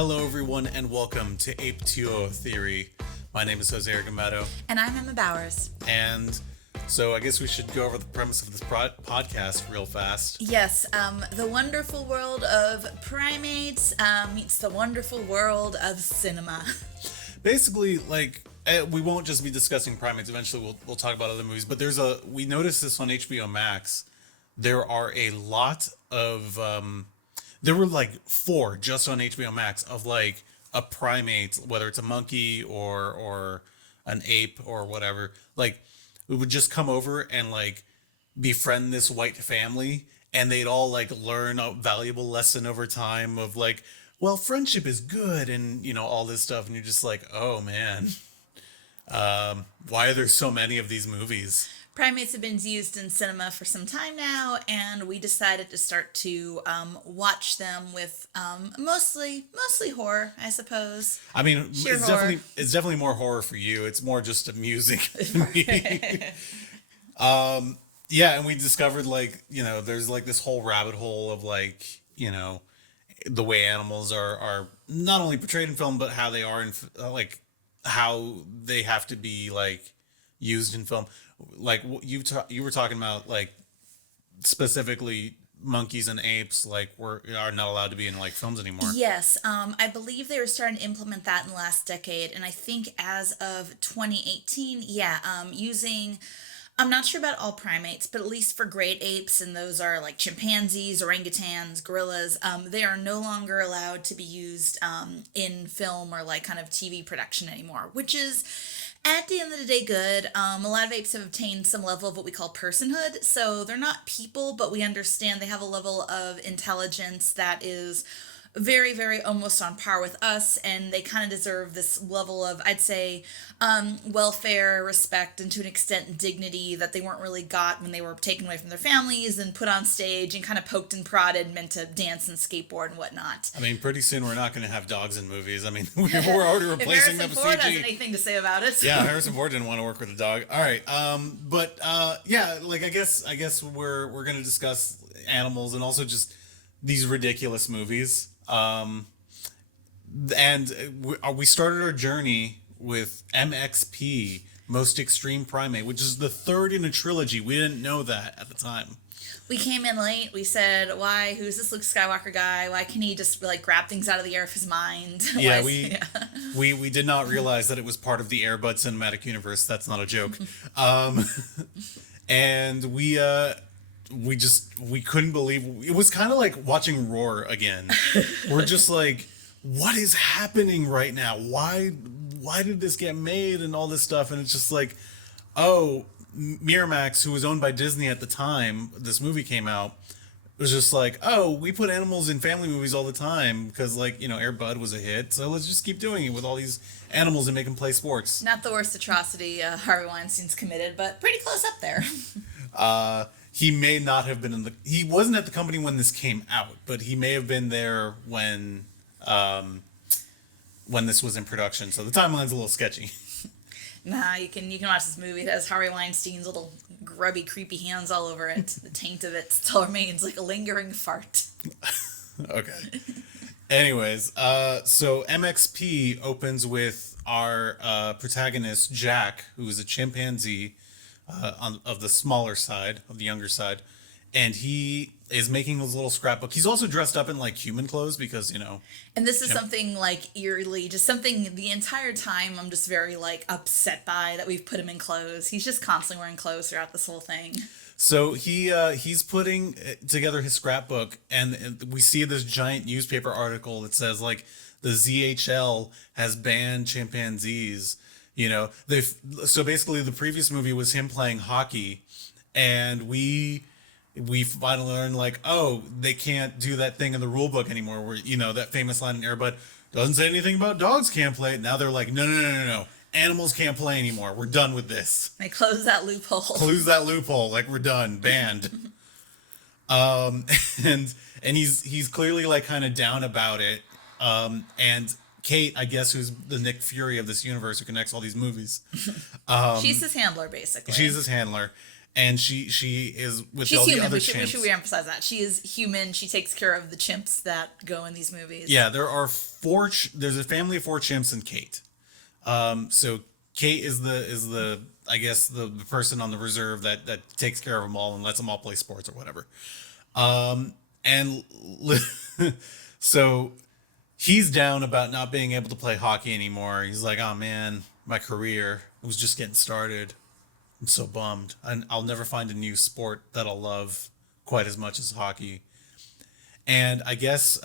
Hello, everyone, and welcome to Ape-teur Theory. My name is Jose Argumedo. And I'm Emma Bowers. And so I guess we should go over the premise of this podcast real fast. Yes, the wonderful world of primates meets the wonderful world of cinema. Basically, we won't just be discussing primates. Eventually, we'll talk about other movies. But we noticed this on HBO Max. There are a lot of... there were like 4 just on HBO Max of like a primate, whether it's a monkey or an ape or whatever. Like, we would just come over and like befriend this white family, and they'd all like learn a valuable lesson over time of like, well, friendship is good, and you know, all this stuff. And you're just like, oh man, why are there so many of these movies? Primates have been used in cinema for some time now, and we decided to start to watch them with mostly horror, I suppose. I mean, Sheer it's horror. definitely more horror for you. It's more just amusing to me. Yeah, and we discovered like, you know, there's like this whole rabbit hole of like, you know, the way animals are not only portrayed in film, but how they are in like how they have to be like used in film. Like you were talking about like specifically monkeys and apes like are not allowed to be in like films anymore. Yes, I believe they were starting to implement that in the last decade, and I think as of 2018, using... I'm not sure about all primates, but at least for great apes, and those are like chimpanzees, orangutans, gorillas, they are no longer allowed to be used in film or like kind of TV production anymore, which is at the end of the day good. A lot of apes have obtained some level of what we call personhood, so they're not people, but we understand they have a level of intelligence that is very, very almost on par with us, and they kind of deserve this level of, I'd say, welfare, respect, and to an extent dignity that they weren't really got when they were taken away from their families and put on stage and kind of poked and prodded, meant to dance and skateboard and whatnot. I mean, pretty soon we're not going to have dogs in movies. I mean, we're already replacing them with If Harrison Ford CG. has anything to say about it. Yeah, Harrison Ford didn't want to work with a dog. All right, yeah, like I guess we're going to discuss animals and also just these ridiculous movies. And we started our journey with MXP, Most Extreme Primate, which is the 3rd in a trilogy. We didn't know that at the time. We came in late. We said, "Why? Who's this Luke Skywalker guy? Why can he just like grab things out of the air of his mind?" Yeah, we did not realize that it was part of the Air Bud cinematic universe. That's not a joke. And we couldn't believe it. Was kind of like watching Roar again. We're just like, what is happening right now? Why did this get made and all this stuff? And it's just like, oh, Miramax, who was owned by Disney at the time this movie came out, was just like, oh, we put animals in family movies all the time because, like, you know, Air Bud was a hit, so let's just keep doing it with all these animals and make them play sports. Not the worst atrocity Harvey Weinstein's committed, but pretty close up there. He may not have been he wasn't at the company when this came out, but he may have been there when this was in production. So the timeline's a little sketchy. Nah, you can watch this movie. It has Harvey Weinstein's little grubby, creepy hands all over it. The taint of it still remains like a lingering fart. Okay. Anyways, so MXP opens with our protagonist, Jack, who is a chimpanzee of the smaller side, of the younger side. And he is making his little scrapbook. He's also dressed up in like human clothes because, you know. And this is something like eerily, just something the entire time I'm just very like upset by that we've put him in clothes. He's just constantly wearing clothes throughout this whole thing. So he's putting together his scrapbook, and we see this giant newspaper article that says like the ZHL has banned chimpanzees. You know, so basically the previous movie was him playing hockey, and we finally learned like, oh, they can't do that thing in the rule book anymore where, you know, that famous line in Air Bud doesn't say anything about dogs can't play. Now they're like, no. Animals can't play anymore. We're done with this. They close that loophole. Close that loophole. Like, we're done. Banned. And he's clearly like kind of down about it. And Kate, I guess, who's the Nick Fury of this universe who connects all these movies. She's his handler, basically. She's his handler. and she is with She's all human. the other We should chimps. reemphasize that. She is human. She takes care of the chimps that go in these movies. Yeah, there are there's a family of 4 chimps and Kate. So Kate is the I guess the person on the reserve that takes care of them all and lets them all play sports or whatever. And so he's down about not being able to play hockey anymore. He's like, oh man, my career, it was just getting started. I'm so bummed. And I'll never find a new sport that I'll love quite as much as hockey. And I guess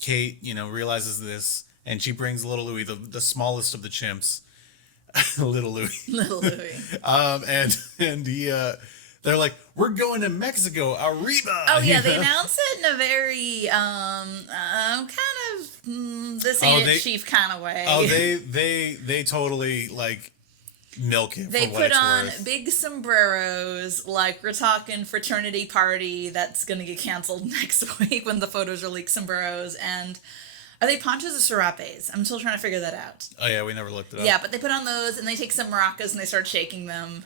Kate, realizes this, and she brings little Louie, the smallest of the chimps, little Louie. Little Louie. And he, they're like, we're going to Mexico, Arriba. Oh yeah, they announced it in a very kind of this ain't it, chief kind of way. Oh, they totally like milk it. They for what put it's on worth. big sombreros, like we're talking fraternity party that's gonna get canceled next week when the photos are leaked. Sombreros, and are they ponchos or serapes? I'm still trying to figure that out. Oh yeah, we never looked it up. Yeah, but they put on those and they take some maracas and they start shaking them.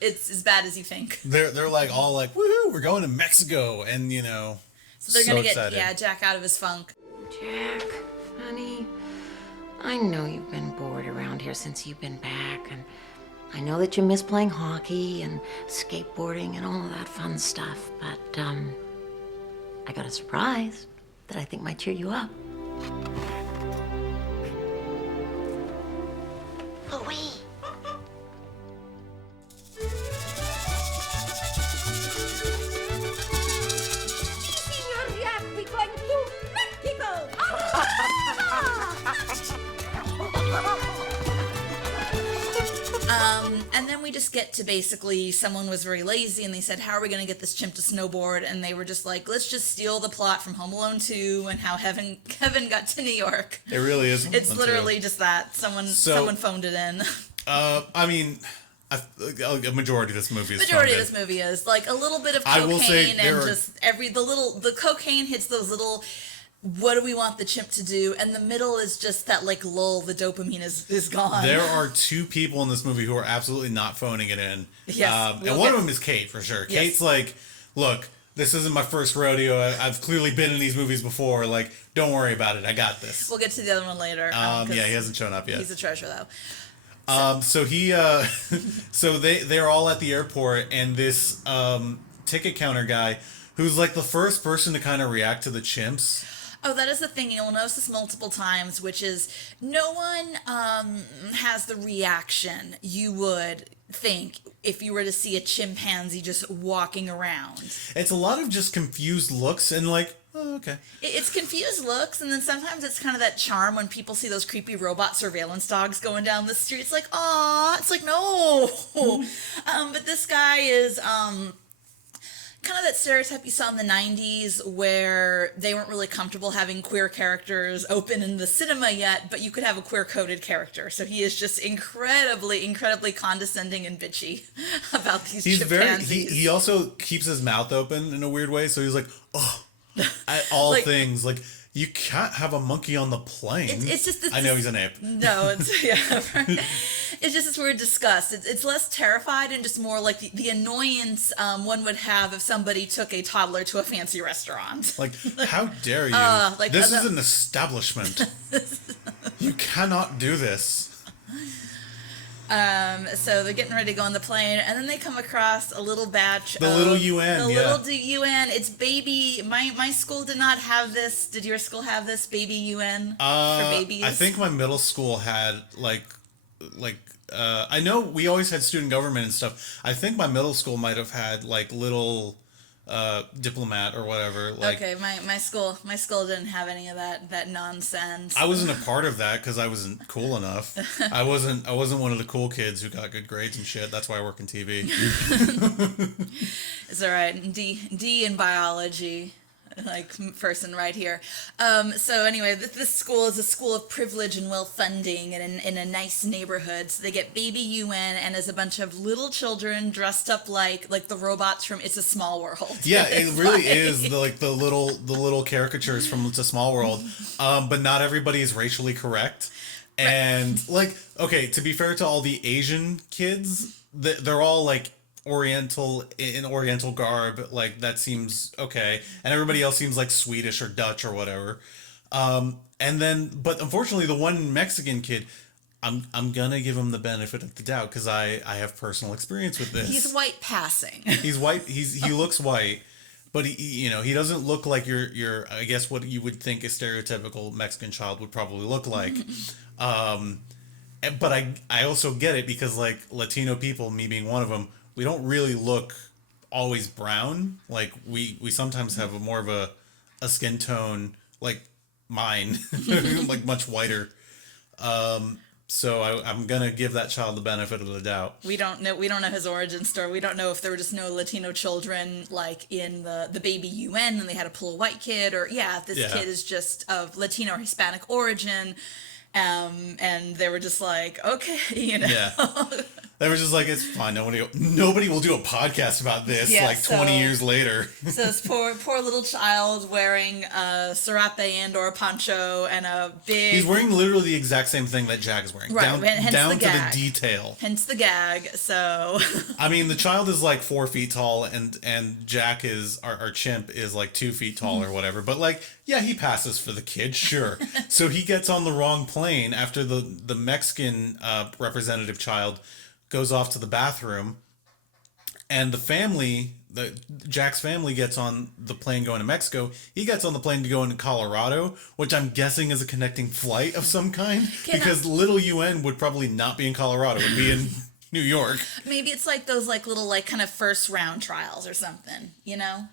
It's as bad as you think. They're like all like, woohoo, we're going to Mexico, and So they're gonna excited. get Jack out of his funk. Jack, honey, I know you've been bored around here since you've been back, and I know that you miss playing hockey and skateboarding and all of that fun stuff, but, I got a surprise that I think might cheer you up. Louis. And then we just get to basically someone was very lazy and they said, how are we going to get this chimp to snowboard? And they were just like, let's just steal the plot from Home Alone 2 and how Kevin got to New York. It really is. It's literally just that. Someone phoned it in. I mean, a majority of this movie is Majority of funded. this movie is like a little bit of I will say cocaine there and are- just the cocaine hits those little, what do we want the chimp to do? And the middle is just that like lull, the dopamine is gone. There are 2 people in this movie who are absolutely not phoning it in. Yes, and one of them is Kate, for sure. Yes. Kate's like, look, this isn't my first rodeo. I've clearly been in these movies before. Like, don't worry about it. I got this. We'll get to the other one later. Yeah, he hasn't shown up yet. He's a treasure though. So he, so they're all at the airport, and this ticket counter guy, who's like the first person to kind of react to the chimps. Oh, that is the thing. You'll notice this multiple times, which is no one has the reaction you would think if you were to see a chimpanzee just walking around. It's a lot of just confused looks and like, oh, okay. It's confused looks, and then sometimes it's kind of that charm when people see those creepy robot surveillance dogs going down the street. It's like, aw, it's like, no. But this guy is kind of that stereotype you saw in the 90s where they weren't really comfortable having queer characters open in the cinema yet, but you could have a queer-coded character. So he is just incredibly condescending and bitchy about these chimpanzees. He also keeps his mouth open in a weird way, so he's like, oh, at all Like- things. Like, you can't have a monkey on the plane. It's just I know he's an ape. No, it's yeah. It's just this weird disgust. It's less terrified and just more like the annoyance one would have if somebody took a toddler to a fancy restaurant. Like, how dare you? like This the- is an establishment. You cannot do this. So they're getting ready to go on the plane, and then they come across a little batch. The little UN, The yeah. little UN. It's baby. My school did not have this. Did your school have this baby UN for babies? I think my middle school had I know we always had student government and stuff. I think my middle school might have had like little diplomat or whatever. Like, Okay, my school didn't have any of that nonsense. I wasn't a part of that because I wasn't cool enough. I wasn't one of the cool kids who got good grades and shit. That's why I work in TV. It's all right. D in biology, like person right here. So anyway, this school is a school of privilege and well funding, and in a nice neighborhood. So they get baby UN, and as a bunch of little children dressed up like the robots from It's a Small World. Yeah, it It's really like- is the little caricatures from It's a Small World. But not everybody is racially correct. And like, okay, to be fair to all the Asian kids, they're all like Oriental in Oriental garb, like that seems okay, and everybody else seems like Swedish or Dutch or whatever. And then, but unfortunately, the one Mexican kid, I'm gonna give him the benefit of the doubt because I have personal experience with this. He's white passing. He's white. He looks white, but he doesn't look like your I guess what you would think a stereotypical Mexican child would probably look like. But I also get it because like Latino people, me being one of them, we don't really look always brown. Like we sometimes have more of a skin tone like mine, like much whiter. So I'm gonna give that child the benefit of the doubt. We don't know his origin story. We don't know if there were just no Latino children like in the baby UN and they had to pull a white kid, or if this kid is just of Latino or Hispanic origin. And they were just like, okay, Yeah. They were just like, it's fine. Nobody will do a podcast about this 20 years later. So this poor little child wearing a serape and or a poncho and a big... He's wearing literally the exact same thing that Jack is wearing. Right, down to the detail. Hence the gag, so... I mean, the child is like 4 feet tall and Jack is, our chimp is like 2 feet tall or whatever. But like, yeah, he passes for the kid, sure. So he gets on the wrong plane after the Mexican representative child goes off to the bathroom, and Jack's family gets on the plane going to Mexico. He gets on the plane to go into Colorado, which I'm guessing is a connecting flight of some kind, because little UN would probably not be in Colorado. It would be in New York. Maybe it's like those like little like kind of first round trials or something,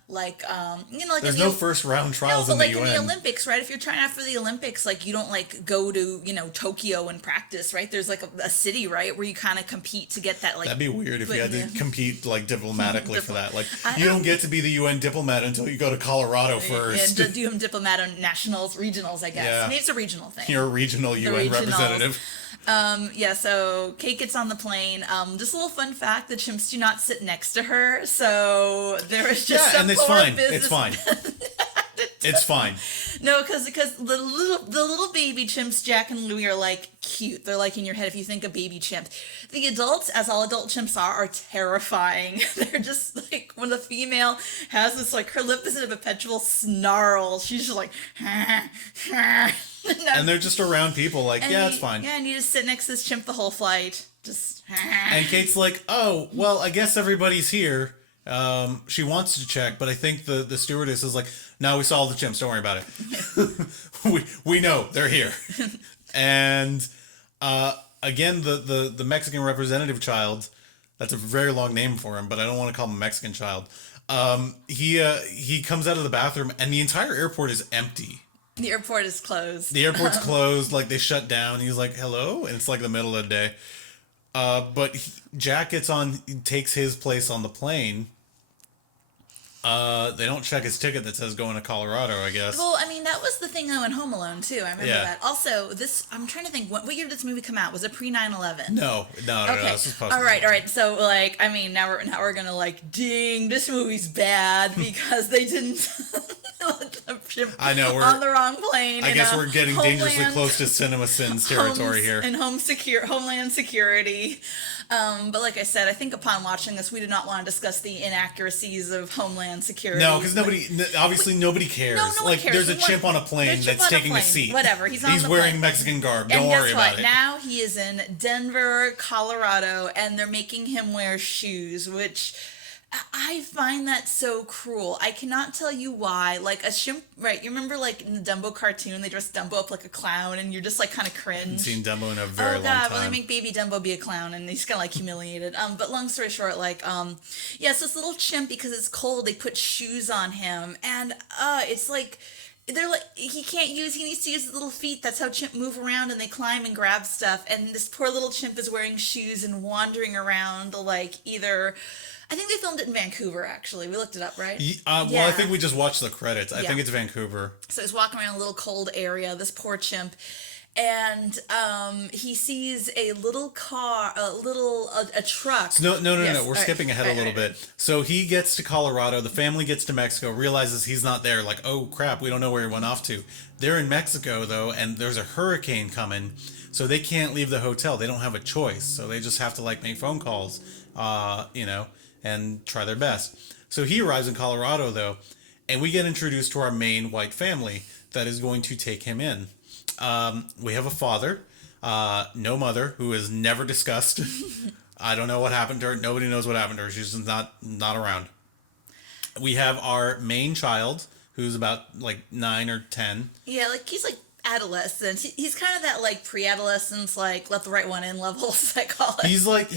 like like there's no first round trials in the UN. In the Olympics, right? If you're trying out for the Olympics, like you don't like go to Tokyo and practice, right? There's like a city, right, where you kind of compete to get that like. That'd be weird if you had to compete like diplomatically for that. Like you don't get to be the UN diplomat until you go to Colorado first. Yeah, do diplomat on nationals, regionals, I guess. Yeah. Maybe it's a regional thing. You're a regional UN representative. So Kate gets on the plane. Just a little fun fact, the chimps do not sit next to her, so there is just and it's fine. It's fine. It's fine. No, because the little baby chimps, Jack and Louie, are like cute. They're like in your head if you think of baby chimp. The adults, as all adult chimps are terrifying. They're just like when the female has this like her lip is in a perpetual snarl. She's just like and they're just around people like, it's fine. Yeah, and you just sit next to this chimp the whole flight. Just and Kate's like, oh, well, I guess everybody's here. She wants to check, but I think the stewardess is like, no, we saw all the chimps. Don't worry about it. we know they're here. And again, the Mexican representative child, that's a very long name for him, but I don't want to call him a Mexican child. He comes out of the bathroom and the entire airport is empty. The airport is closed. The airport's closed, like they shut down. He's like, hello? And it's like the middle of the day. But Jack gets on, takes his place on the plane. They don't check his ticket that says going to Colorado, I guess. Well, I mean, that was the thing, though, in Home Alone, too. I remember that. Also, I'm trying to think, what year did this movie come out? Was it pre-9/11? No, this is post. All right. So, like, I mean, now we're gonna, like, ding, this movie's bad because they didn't I know, we're on the wrong plane. I guess we're getting dangerously close to Cinema Sins territory here. And Homeland Security. But like I said, I think upon watching this, we did not want to discuss the inaccuracies of Homeland Security. No, because nobody cares. No one cares. There's a chimp on a plane that's taking a seat. Whatever, he's wearing Mexican garb. Don't worry about it. Now he is in Denver, Colorado, and they're making him wear shoes, which I find that so cruel. I cannot tell you why. Like a chimp, right? You remember like in the Dumbo cartoon, they dress Dumbo up like a clown, and you're just like kind of cringe. I haven't seen Dumbo in a very long time. Well, they make baby Dumbo be a clown, and he's kind of like humiliated. But long story short, like, so this little chimp, because it's cold, they put shoes on him, and it's like. They're like he needs to use his little feet. That's how chimp move around, and they climb and grab stuff. And this poor little chimp is wearing shoes and wandering around like either. I think they filmed it in Vancouver, actually. We looked it up, right? Well, I think we just watched the credits. I think it's Vancouver. So he's walking around a little cold area, this poor chimp. And he sees a little car, a truck. So no. We're skipping ahead a little bit. So he gets to Colorado. The family gets to Mexico, realizes he's not there. Like, oh, crap, we don't know where he went off to. They're in Mexico, though, and there's a hurricane coming. So they can't leave the hotel. They don't have a choice. So they just have to, like, make phone calls, and try their best. So he arrives in Colorado, though, and we get introduced to our main white family that is going to take him in. We have a father, no mother, who is never discussed. I don't know what happened to her. Nobody knows what happened to her. She's just not around. We have our main child, who's about like 9 or 10. Yeah, like he's like adolescent. He's kind of that like pre-adolescence, like let the right one in levels, I call it. He's like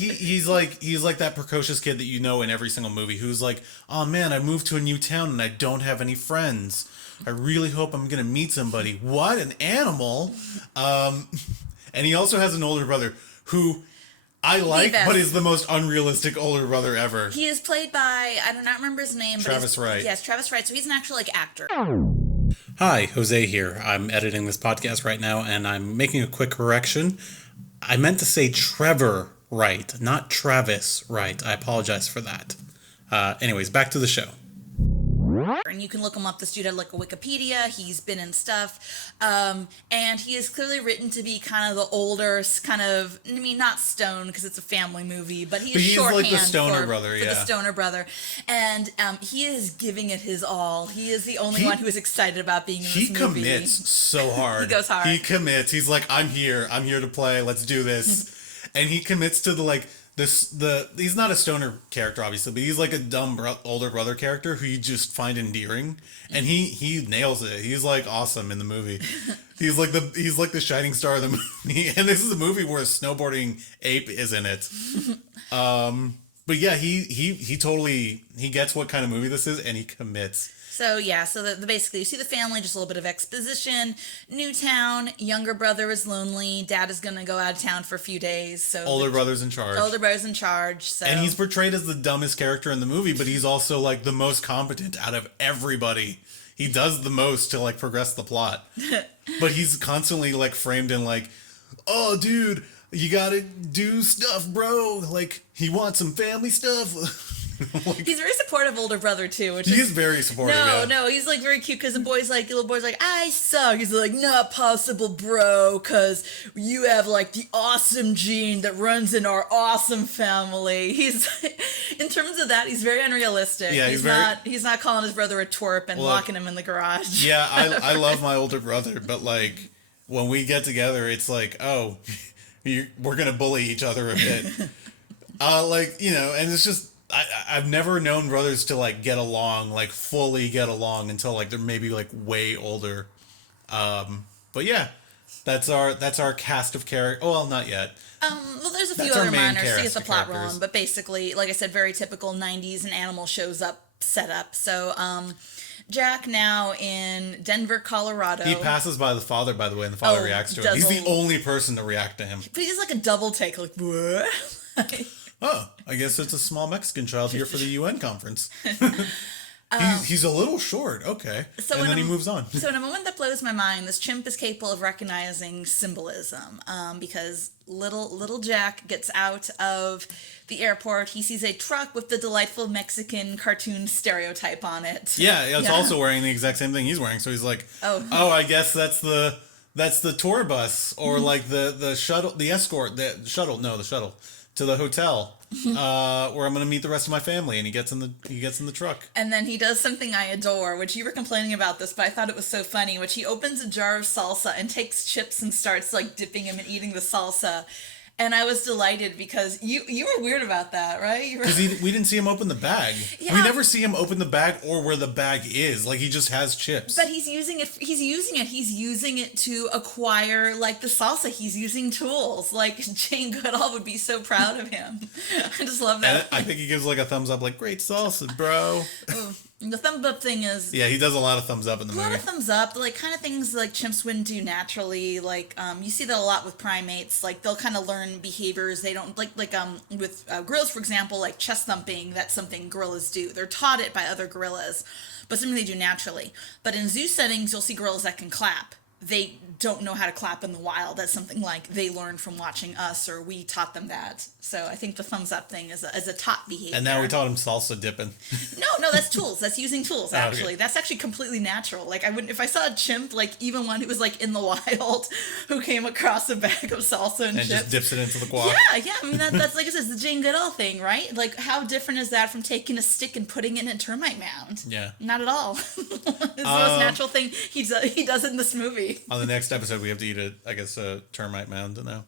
that precocious kid that you know in every single movie who's like, oh man, I moved to a new town and I don't have any friends. I really hope I'm gonna meet somebody. What an animal! And he also has an older brother who I like, but is the most unrealistic older brother ever. He is played by, I do not remember his name. Travis Wright. Yes, Travis Wright. So he's an actual like actor. Hi, Jose here. I'm editing this podcast right now, and I'm making a quick correction. I meant to say Trevor Wright, not Travis Wright. I apologize for that. Anyways, back to the show. And you can look him up. This dude had like a Wikipedia. He's been in stuff. And he is clearly written to be kind of the older, kind of, I mean, not stone because it's a family movie, but he's shorthand like the stoner brother, for the stoner brother. And he is giving it his all. He is the only one who is excited about being in this movie. He commits so hard. He goes hard. He commits. He's like, I'm here to play. Let's do this. And he commits to he's not a stoner character, obviously, but he's like a dumb older brother character who you just find endearing, and he nails it. He's like awesome in the movie. He's like the shining star of the movie, and this is a movie where a snowboarding ape is in it. But yeah, he totally gets what kind of movie this is, and he commits. So yeah, so the basically you see the family, just a little bit of exposition. New town, younger brother is lonely. Dad is gonna go out of town for a few days. So older brother's in charge. So. And he's portrayed as the dumbest character in the movie, but he's also like the most competent out of everybody. He does the most to like progress the plot. But he's constantly like framed in like, oh dude, you gotta do stuff, bro. Like he wants some family stuff. Like, he's very supportive older brother too, which is very supportive. No, he's like very cute because the little boy's like, I suck. He's like, not possible, bro, because you have like the awesome gene that runs in our awesome family. He's in terms of that, he's very unrealistic. Yeah, he's not calling his brother a twerp and locking him in the garage. Yeah, I love my older brother, but like when we get together, it's like, oh, we're gonna bully each other a bit. Like, you know, and it's just. I've never known brothers to like get along, like fully get along until like they're maybe like way older. But yeah, that's our cast of characters. Oh, well, not yet. Well, there's a few other minors to get the plot rolling, but basically, like I said, very typical 90s and animal shows setup. So, Jack now in Denver, Colorado. He passes by the father, by the way, and the father reacts to him. He's the only person to react to him. But he's like a double take, like, what? Oh, I guess it's a small Mexican child here for the UN conference. He's a little short, okay. So and then he moves on. So in a moment that blows my mind, this chimp is capable of recognizing symbolism because little Jack gets out of the airport. He sees a truck with the delightful Mexican cartoon stereotype on it. Yeah, it's also wearing the exact same thing he's wearing. So he's like, oh, I guess that's the tour bus or like the shuttle, the escort, the shuttle to the hotel where I'm gonna meet the rest of my family, and he gets in the truck. And then he does something I adore, which you were complaining about this, but I thought it was so funny, which he opens a jar of salsa and takes chips and starts like dipping them and eating the salsa. And I was delighted because you were weird about that, right? Because we didn't see him open the bag. Yeah. We never see him open the bag or where the bag is. Like he just has chips. But he's using it. He's using it to acquire like the salsa. He's using tools. Like Jane Goodall would be so proud of him. I just love that. And I think he gives like a thumbs up, like great salsa, bro. The thumbs up thing is... Yeah, he does a lot of thumbs up in the movie. A lot of thumbs up, like kind of things like chimps wouldn't do naturally. Like you see that a lot with primates. Like they'll kind of learn behaviors they don't like with gorillas, for example, like chest thumping. That's something gorillas do. They're taught it by other gorillas, but something they do naturally. But in zoo settings, you'll see gorillas that can clap. they don't know how to clap in the wild. That's something like they learned from watching us, or we taught them that. So I think the thumbs up thing is a taught behavior. And now we taught him salsa dipping. No, that's tools. That's using tools, actually. Okay. That's actually completely natural. Like, I wouldn't, if I saw a chimp, like, even one who was, like, in the wild, who came across a bag of salsa and chips. Just dips it into the guac. Yeah. I mean, that's like I said, the Jane Goodall thing, right? Like, how different is that from taking a stick and putting it in a termite mound? Yeah. Not at all. It's the most natural thing he does in this movie. On the next episode, we have to eat a termite mound now.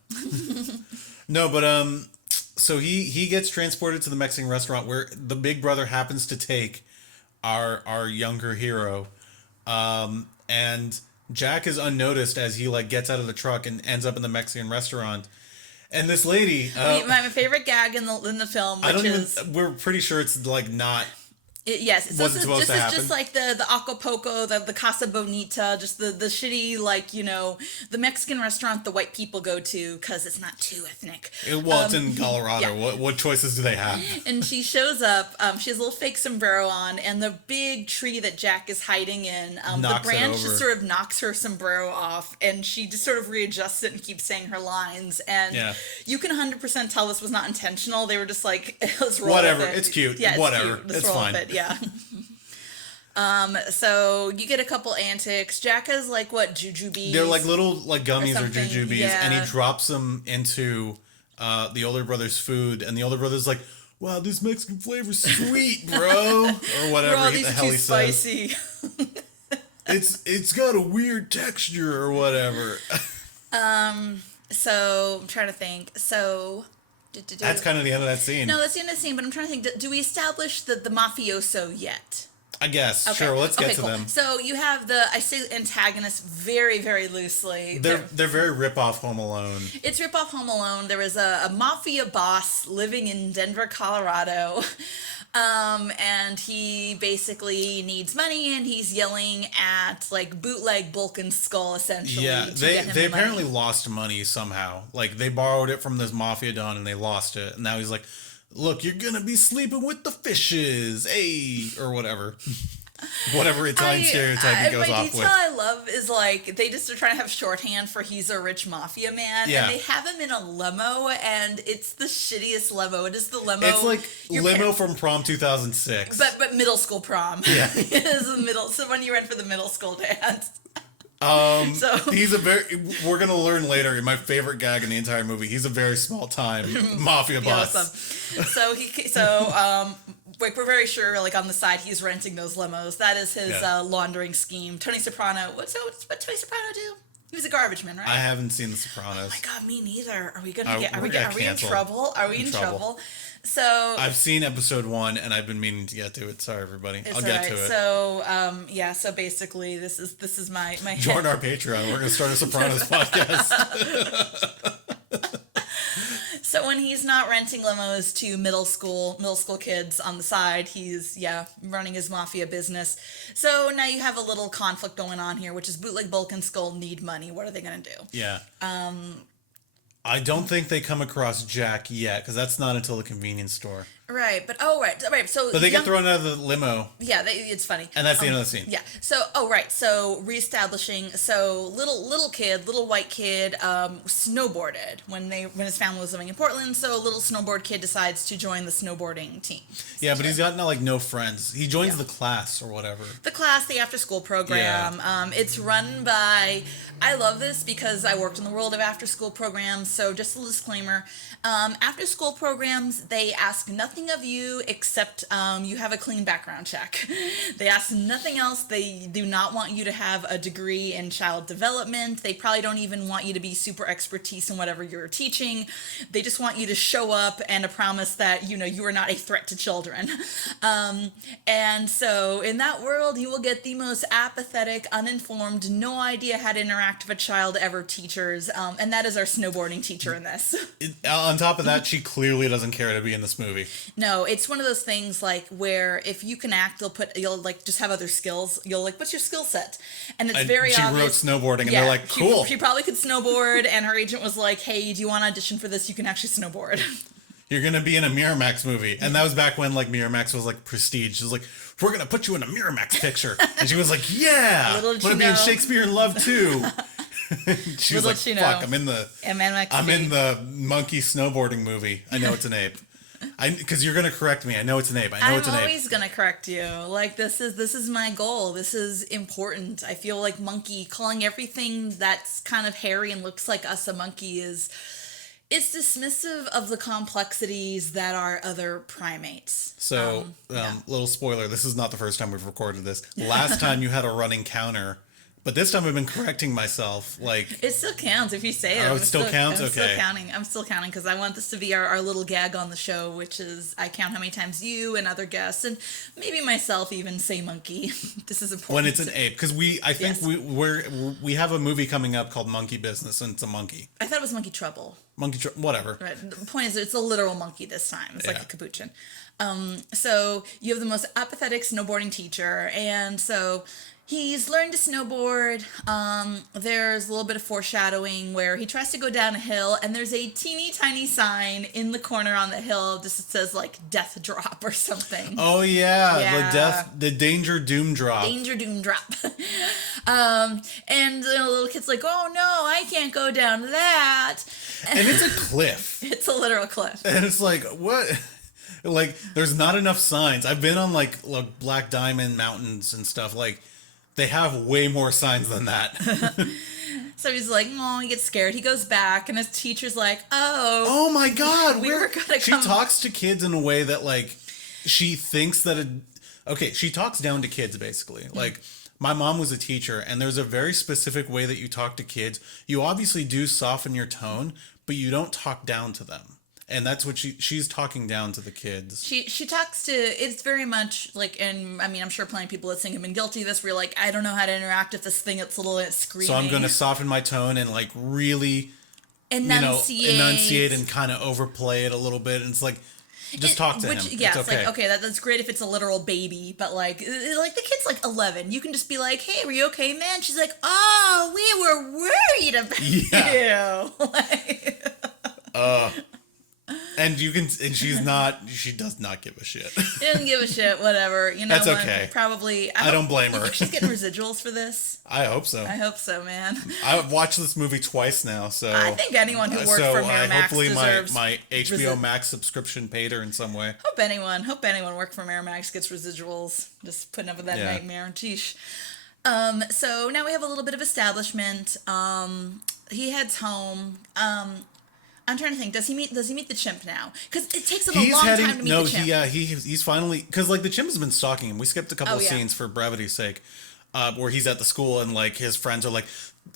No, but so he gets transported to the Mexican restaurant where the big brother happens to take our younger hero, and Jack is unnoticed as he like gets out of the truck and ends up in the Mexican restaurant. And this lady, my favorite gag in the film, which we're pretty sure it's like not. Yes, it's just like the Acapulco, the Casa Bonita, just the shitty, like, you know, the Mexican restaurant the white people go to because it's not too ethnic. It's in Colorado. Yeah. What choices do they have? And she shows up. She has a little fake sombrero on, and the big tree that Jack is hiding in, the branch just sort of knocks her sombrero off, and she just sort of readjusts it and keeps saying her lines. And you can 100% tell this was not intentional. They were just like, let's roll whatever. with it. It's cute. Yeah, whatever. Cute. Let's it's roll fine. With it. Yeah. So you get a couple antics. Jack has like what, jujubes? They're like little like gummies or jujubes, yeah. and he drops them into the older brother's food, and the older brother's like, "Wow, this Mexican flavor's sweet, bro," or whatever bro, the these hell too he spicy. says. It's got a weird texture or whatever. So I'm trying to think. So. That's kind of the end of that scene. No, that's the end of the scene, but I'm trying to think. Do we establish the mafioso yet? I guess. Okay. Sure, let's get to cool. them. So you have I say antagonists very, very loosely. They're very rip-off Home Alone. It's rip-off Home Alone. There was a mafia boss living in Denver, Colorado. And he basically needs money, and he's yelling at like bootleg Bulk and Skull essentially. Yeah, to they get him they the apparently money. lost money somehow. Like they borrowed it from this mafia don and they lost it. And now he's like, "Look, you're gonna be sleeping with the fishes, hey," or whatever. Whatever Italian stereotype he goes off with. The detail I love is like they just are trying to have shorthand for he's a rich mafia man, Yeah. and they have him in a limo, and it's the shittiest limo. It is the limo. It's like limo from prom 2006. but middle school prom. Yeah. It is the middle. So when you went for the middle school dance. So he's we're gonna learn later, my favorite gag in the entire movie, he's a very small time mafia boss. Awesome. Like we're very sure, like on the side, he's renting those limos. That is his laundering scheme. Tony Soprano. What Tony Soprano do? He was a garbage man, right? I haven't seen The Sopranos. Oh my god, me neither. Are we gonna Are we in trouble? Are we in trouble? So I've seen episode 1 and I've been meaning to get to it. Sorry, everybody. I'll get to it. So so basically, this is my Join our Patreon. We're gonna start a Sopranos podcast. So when he's not renting limos to middle school kids on the side, he's running his mafia business. So now you have a little conflict going on here, which is bootleg Bulk and Skull need money. What are they gonna do? Yeah. I don't think they come across Jack yet, because that's not until the convenience store. Right, but so But they get thrown out of the limo. Yeah, it's funny. And that's the end of the scene. Yeah. So reestablishing. So little white kid, snowboarded when his family was living in Portland. So a little snowboard kid decides to join the snowboarding team. Yeah, but he's got no friends. He joins the class or whatever. The class, the after school program. Yeah. It's run by. I love this because I worked in the world of after school programs. So just a disclaimer. After school programs, they ask nothing of you except you have a clean background check. They ask nothing else. They do not want you to have a degree in child development. They probably don't even want you to be super expertise in whatever you're teaching. They just want you to show up and a promise that you are not a threat to children. And so in that world, you will get the most apathetic, uninformed, no idea how to interact with a child ever teachers. And that is our snowboarding teacher in this. On top of that, she clearly doesn't care to be in this movie. No, it's one of those things like where if you can act, you'll like just have other skills. You'll like, what's your skill set? And it's very obvious. She wrote snowboarding, and they're like, cool. She probably could snowboard, and her agent was like, hey, do you want to audition for this? You can actually snowboard. You're gonna be in a Miramax movie, and that was back when like Miramax was like prestige. She was like, "We're gonna put you in a Miramax picture," and she was like, "Yeah, Little I'm did gonna you be in know. Shakespeare in Love too." She was Little like, did you "Fuck, know. I'm in the MXP. monkey snowboarding movie. I know it's an ape." Because you're gonna correct me. I know it's an ape. I know I'm it's an ape. always gonna correct you. Like this is my goal. This is important. I feel like monkey calling everything that's kind of hairy and looks like us a monkey is it's dismissive of the complexities that are other primates. So, little spoiler: this is not the first time we've recorded this. Last time you had a running counter, but this time I've been correcting myself. Like It still counts if you say it. Oh, it still counts? I'm still Okay. counting. I'm still counting because I want this to be our little gag on the show, which is I count how many times you and other guests and maybe myself even say monkey. This is important. when it's an ape, because I think Yes. we have a movie coming up called Monkey Business, and it's a monkey. I thought it was monkey trouble. Whatever. Right. The point is, it's a literal monkey this time. It's like Yeah. a capuchin. So you have the most apathetic snowboarding teacher, and so he's learned to snowboard. There's a little bit of foreshadowing where he tries to go down a hill, and there's a teeny tiny sign in the corner on the hill. Just says like "death drop" or something. Oh yeah, Yeah. the danger doom drop. Danger doom drop. And the little kid's like, "Oh no, I can't go down that." And it's a cliff. It's a literal cliff. And it's like, what? Like, there's not enough signs. I've been on like Black Diamond Mountains and stuff. Like, they have way more signs than that. So he's like, "Oh," he gets scared. He goes back, and his teacher's like, "Oh, Oh my God. We were gonna She come- talks to kids in a way that, like, she thinks that okay, she talks down to kids, basically. Like, my mom was a teacher, and there's a very specific way that you talk to kids. You obviously do soften your tone, but you don't talk down to them. And that's what she's talking down to the kids. She talks to, it's very much like, and I mean, I'm sure plenty of people listening have been guilty of this, where you're like, I don't know how to interact with this thing that's little, it's screaming. So I'm going to soften my tone and like really, enunciate and kind of overplay it a little bit. And it's like, just talk to him. Yeah, it's okay. like, okay, that's great if it's a literal baby, but like the kid's like 11. You can just be like, "Hey, are you okay, man?" She's like, "Oh, we were worried about you." Like, And she does not give a shit. She doesn't give a shit, whatever. You know That's what? okay. Probably. I don't blame You her. think she's getting residuals for this? I hope so. I hope so, man. I've watched this movie twice now, so I think anyone who worked for Miramax hopefully deserves my HBO Max subscription paid her in some way. Hope anyone worked for Miramax gets residuals. Just putting up with that nightmare. Sheesh. So now we have a little bit of establishment. He heads home. I'm trying to think. Does he meet the chimp now? Because it takes him a long time to meet the chimp. He's finally, because like the chimp has been stalking him. We skipped a couple of yeah. scenes for brevity's sake, where he's at the school and like his friends are like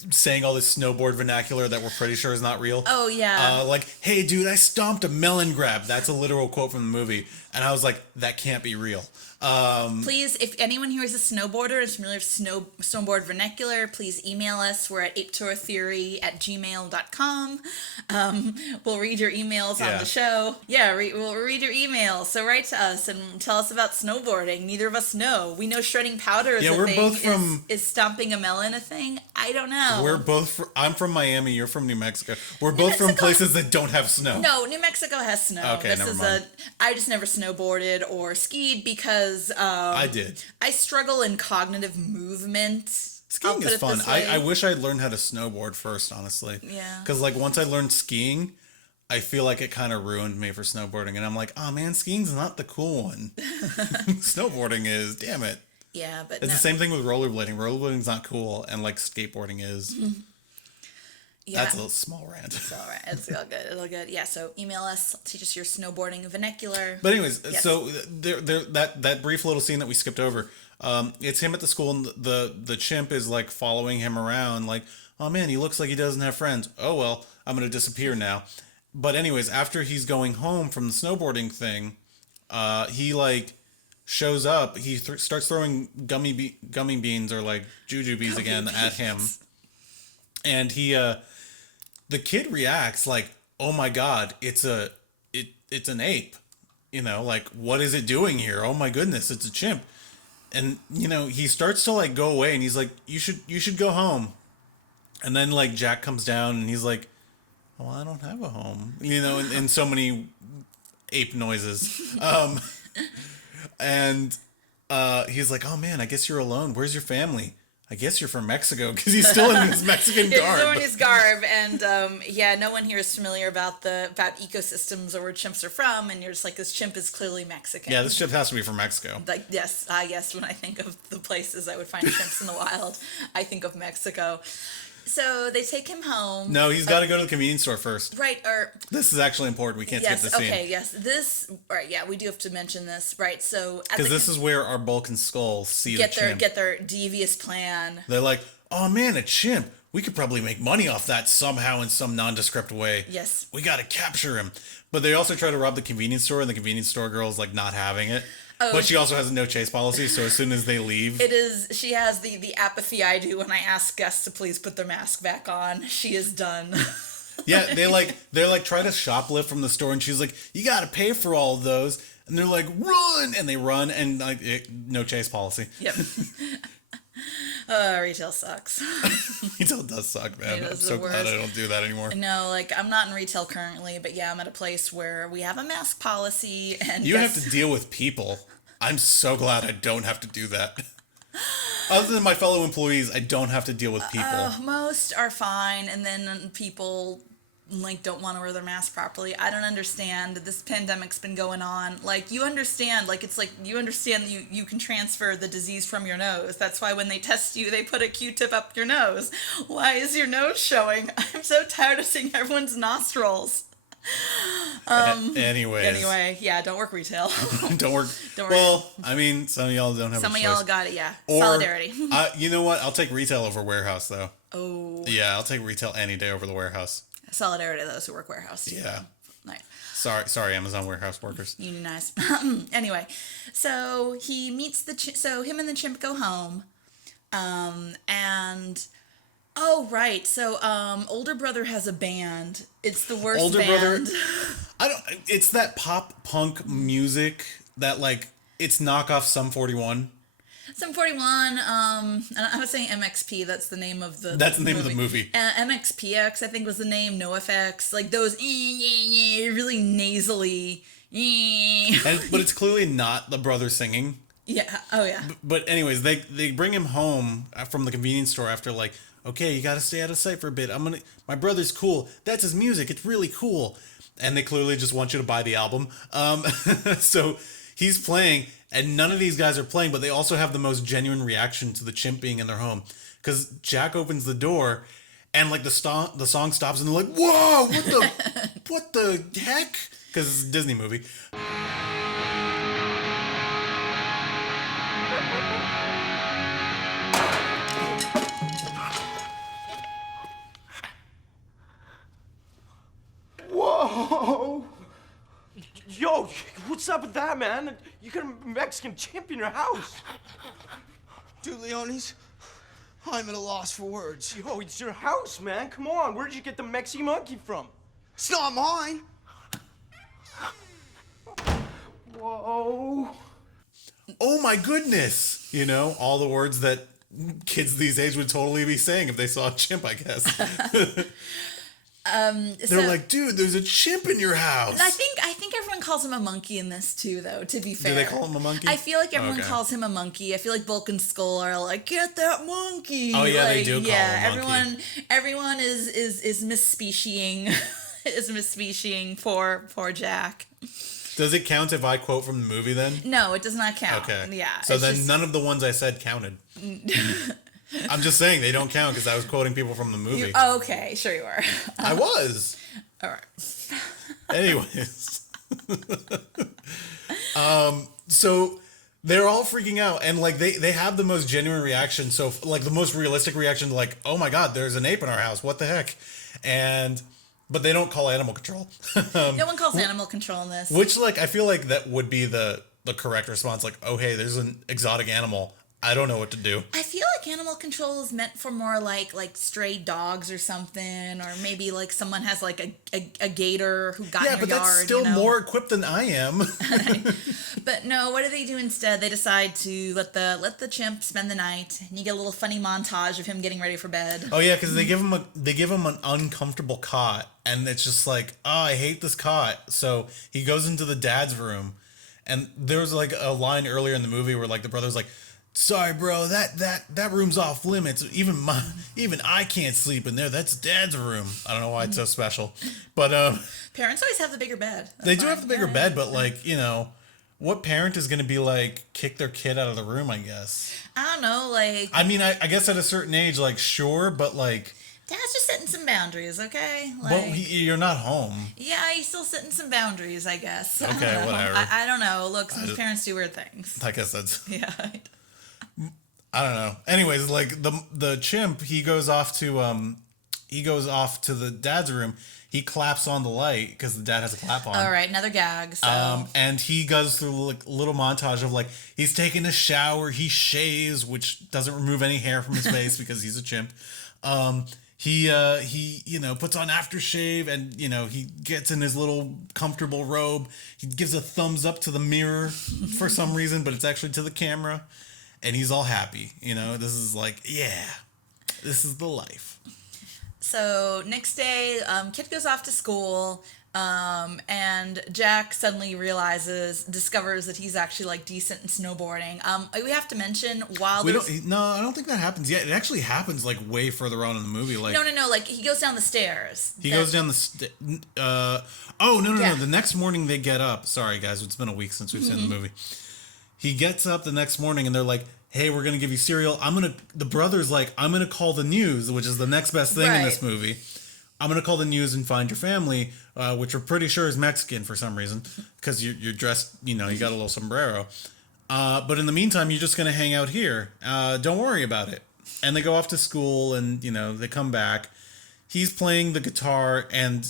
saying all this snowboard vernacular that we're pretty sure is not real. Oh yeah. Like, "Hey dude, I stomped a melon grab." That's a literal quote from the movie, and I was like, that can't be real. Please, if anyone here is a snowboarder and is familiar with snowboard vernacular, please email us. We're at Ape-teur Theory at gmail.com. We'll read your emails on the show. Yeah, we'll read your emails. So write to us and tell us about snowboarding. Neither of us know. We know shredding powder is a we're thing. both from... Is stomping a melon a thing? I don't know. I'm from Miami. You're from New Mexico. We're both from places that don't have snow. No, New Mexico has snow. Okay, never mind. I just never snowboarded or skied because I did. I struggle in cognitive movement. Skiing is fun. I wish I'd learned how to snowboard first, honestly. Yeah. Because like once I learned skiing, I feel like it kind of ruined me for snowboarding, and I'm like, oh man, skiing's not the cool one. Snowboarding is. Damn it. Yeah, but It's the same thing with rollerblading. Rollerblading's not cool, and like skateboarding is. Yeah. That's a small rant. It's all right. It's all good. It's all good. Yeah. So email us. Teach us your snowboarding vernacular. But anyways, Yes. so that brief little scene that we skipped over, it's him at the school, and the chimp is like following him around, like, oh man, he looks like he doesn't have friends. Oh well, I'm gonna disappear now. But anyways, after he's going home from the snowboarding thing, he like shows up. He starts throwing gummy beans or like jujubes again at him, and he the kid reacts like, oh my god, it's an ape, like, what is it doing here? Oh my goodness, it's a chimp. And he starts to like go away, and he's like, you should go home. And then like Jack comes down, and he's like, well, I don't have a home, in so many ape noises. And he's like, oh man, I guess you're alone. Where's your family? I guess you're from Mexico, because he's still in his Mexican garb. He's still in his garb, and yeah, no one here is familiar about ecosystems or where chimps are from, and you're just like, this chimp is clearly Mexican. Yeah, this chimp has to be from Mexico. Like, yes, I guess when I think of the places I would find chimps in the wild, I think of Mexico. So they take him home. No, he's got to go to the convenience store first. Right, or... This is actually important. We can't skip this scene. Okay, yes. This... Right, yeah, we do have to mention this. Right, so... Because this is where our Bulk and Skull see the chimp. Get their devious plan. They're like, oh man, a chimp. We could probably make money off that somehow in some nondescript way. Yes. We got to capture him. But they also try to rob the convenience store, and the convenience store girl's like not having it. Oh. But she also has a no chase policy, so as soon as they leave... She has the apathy I do when I ask guests to please put their mask back on. She is done. Yeah, they're like try to shoplift from the store, and she's like, you gotta pay for all of those. And they're like, run! And they run, and like no chase policy. Yep. Retail sucks. Retail does suck, man. I'm so glad I don't do that anymore. No, like, I'm not in retail currently, but yeah, I'm at a place where we have a mask policy, and you have to deal with people. I'm so glad I don't have to do that. Other than my fellow employees, I don't have to deal with people. Most are fine, and then people like don't want to wear their mask properly. I don't understand. This pandemic's been going on. Like, you understand, like, it's like you understand you can transfer the disease from your nose. That's why when they test you, they put a Q-tip up your nose. Why is your nose showing? I'm so tired of seeing everyone's nostrils. Anyway, yeah, don't work retail. Don't work. Well, I mean, some of y'all don't have. Some a of choice. y'all got it. Yeah, or, solidarity. You know what? I'll take retail over warehouse, though. Oh. Yeah, I'll take retail any day over the warehouse. Solidarity to those who work warehouse. Yeah. Right. Sorry, Amazon warehouse workers. Unionized. Anyway, so he meets so him and the chimp go home, and. Oh, right. So, older brother has a band. It's the worst older band. Brother, it's that pop punk music that, like, it's knockoff Sum 41. Sum 41, I was saying MXP, that's the name of the That's the name of the movie. MXPX, I think, was the name, NoFX, like those really nasally. But it's clearly not the brother singing. Yeah, oh yeah. But anyways, they bring him home from the convenience store after, like, okay, you got to stay out of sight for a bit. My brother's cool. That's his music. It's really cool. And they clearly just want you to buy the album. So he's playing, and none of these guys are playing, but they also have the most genuine reaction to the chimp being in their home. Because Jack opens the door, and like the song stops, and they're like, whoa, what the heck? Because it's a Disney movie. Whoa! Yo, what's up with that, man? You got a Mexican chimp in your house. Dude, Leonis, I'm at a loss for words. Yo, it's your house, man. Come on, where did you get the Mexican monkey from? It's not mine. Whoa. Oh my goodness! You know, all the words that kids these days would totally be saying if they saw a chimp, I guess. They're like, dude, there's a chimp in your house. I think everyone calls him a monkey in this too, though, to be fair. Do they call him a monkey? I feel like everyone calls him a monkey. I feel like Bulk and Skull are like, get that monkey. Oh yeah, like, they do call him a monkey. Everyone is misspeciesing poor Jack. Does it count if I quote from the movie then? No, it does not count. Okay. Yeah. So then none of the ones I said counted. I'm just saying they don't count because I was quoting people from the movie. Okay, sure you were. I was. All right. Anyways. So they're all freaking out, and like they have the most genuine reaction. So like the most realistic reaction to, like, oh my God, there's an ape in our house. What the heck? But they don't call animal control. No one calls animal control in this. Which, like, I feel like that would be the correct response. Like, oh, hey, there's an exotic animal. I don't know what to do. I feel like animal control is meant for more like stray dogs or something, or maybe like someone has like a gator who got in Yeah, their but yard. that's still more equipped than I am. But no, what do they do instead? They decide to let the chimp spend the night, and you get a little funny montage of him getting ready for bed. Oh yeah, because they give him an uncomfortable cot, and it's just like, oh, I hate this cot. So he goes into the dad's room, and there was like a line earlier in the movie where like the brother's like, sorry, bro, that room's off limits. Even I can't sleep in there. That's Dad's room. I don't know why it's so special, but Parents always have the bigger bed. they do have the bigger bed. But like, you know, what parent is going to be like kick their kid out of the room? I guess. I don't know, like I mean, I guess at a certain age, like sure, but like, Dad's just setting some boundaries, okay? Like, well, you're not home. yeah, he's still setting some boundaries, I guess. I Okay, don't know. whatever. I don't know. Look, some parents do weird things. I guess that's. Yeah. I don't know. Anyways, like the chimp, he goes off to the dad's room. He claps on the light because the dad has a clap on. All right, another gag. So. And he goes through like a little montage of like he's taking a shower, he shaves, which doesn't remove any hair from his face because he's a chimp. He puts on aftershave, and he gets in his little comfortable robe. He gives a thumbs up to the mirror for some reason, but it's actually to the camera. And he's all happy, this is like, yeah, this is the life. So next day, Kit goes off to school, and Jack suddenly discovers that he's actually like decent in snowboarding. We have to mention while I don't think that happens yet. It actually happens like way further on in the movie. Like no, like he goes down the stairs. Goes down the no. The next morning they get up. Sorry guys, it's been a week since we've seen the movie. He gets up the next morning and they're like, hey, we're going to give you cereal. The brother's like, I'm going to call the news, which is the next best thing in this movie. I'm going to call the news and find your family, which we're pretty sure is Mexican for some reason, because you're dressed, you got a little sombrero. But in the meantime, you're just going to hang out here. Don't worry about it. And they go off to school and, they come back. He's playing the guitar, and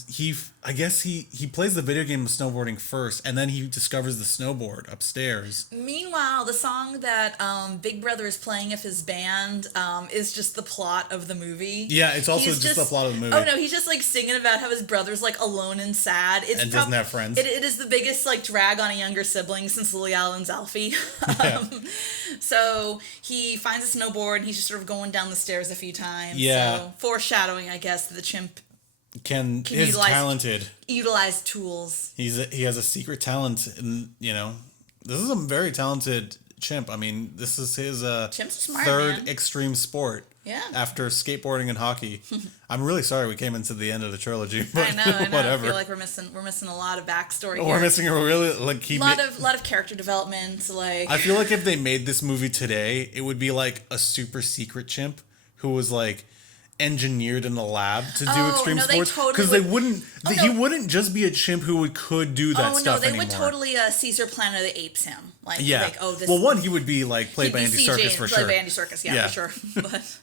I guess he plays the video game of snowboarding first, and then he discovers the snowboard upstairs. Meanwhile, the song that Big Brother is playing of his band is just the plot of the movie. Yeah, it's also just the plot of the movie. Oh no, he's just like singing about how his brother's like alone and sad. And doesn't have friends. It is the biggest like drag on a younger sibling since Lily Allen's Alfie. Yeah. So he finds a snowboard and he's just sort of going down the stairs a few times. Yeah. So foreshadowing, I guess, that the chimp is talented. Utilize tools. He has a secret talent, and this is a very talented chimp. I mean, this is his third extreme sport. Yeah. After skateboarding and hockey. I'm really sorry we came into the end of the trilogy, but I know. whatever. I feel like we're missing a lot of backstory here. We're missing a really lot of character development. Like I feel like if they made this movie today, it would be like a super secret chimp who was like engineered in a lab to do extreme sports, because they wouldn't. He wouldn't just be a chimp who could do that stuff anymore. Would totally Caesar Planet of the Apes him. Like, yeah. Like, this. Well, one, he would be like played by Andy Serkis for sure. Played by Andy Serkis, yeah, for sure. But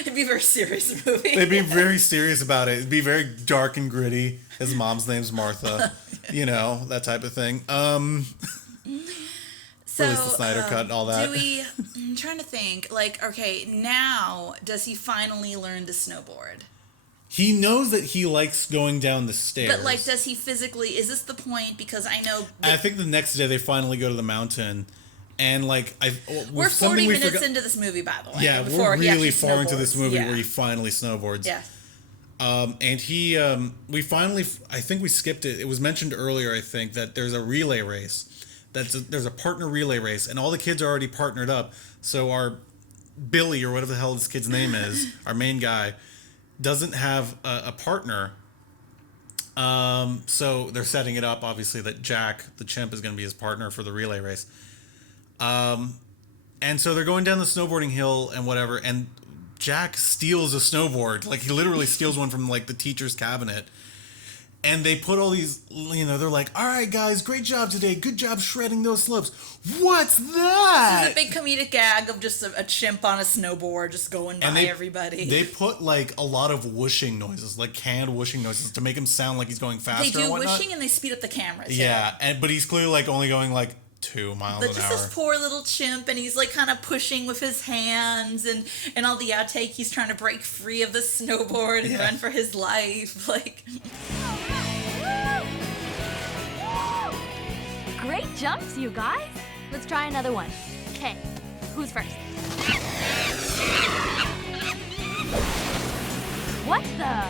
it'd be a very serious movie. They'd be very serious about it. It'd be very dark and gritty. His mom's name's Martha. That type of thing. So, release the Snyder Cut and all that. I'm trying to think. Like, okay, now does he finally learn to snowboard? He knows that he likes going down the stairs. But, like, does he physically... Is this the point? Because I know... I think the next day they finally go to the mountain. And, like... We're 40 minutes into this movie, by the way. Yeah, we're really far into this movie where he finally snowboards. Yeah. And he... we finally... I think we skipped it. It was mentioned earlier, I think, that there's a relay race. There's a partner relay race, and all the kids are already partnered up. So our Billy, or whatever the hell this kid's name is, our main guy, doesn't have a partner. So they're setting it up, obviously, that Jack, the chimp, is going to be his partner for the relay race. And so they're going down the snowboarding hill and whatever, and Jack steals a snowboard. Like, he literally steals one from, like, the teacher's cabinet. And they put all these, they're like, all right, guys, great job today. Good job shredding those slopes. What's that? This is a big comedic gag of just a chimp on a snowboard just going by everybody. They put, like, a lot of whooshing noises, like canned whooshing noises, to make him sound like he's going faster. They do and whatnot. whooshing and they speed up the camera, too. Yeah, but he's clearly, like, only going, like, 2 miles But an just hour. this poor little chimp, and he's like kind of pushing with his hands, and all the outtake, he's trying to break free of the snowboard and run for his life. Like, Great jumps, you guys. Let's try another one. Okay, who's first? What the?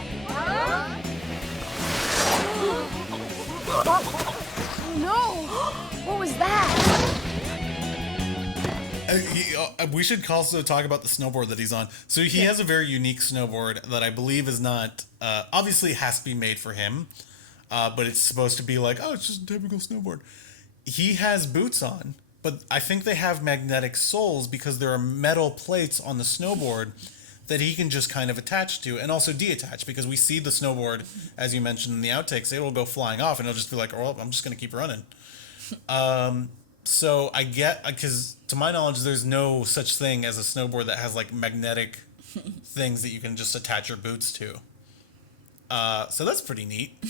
No! What was that? We should also talk about the snowboard that he's on. So he has a very unique snowboard that I believe is not obviously has to be made for him, but it's supposed to be like, oh, it's just a typical snowboard. He has boots on, but I think they have magnetic soles because there are metal plates on the snowboard that he can just kind of attach to and also detach, because we see the snowboard, as you mentioned in the outtakes, it will go flying off and he'll just be like, oh, I'm just going to keep running. So I get, because to my knowledge, there's no such thing as a snowboard that has like magnetic things that you can just attach your boots to. So that's pretty neat.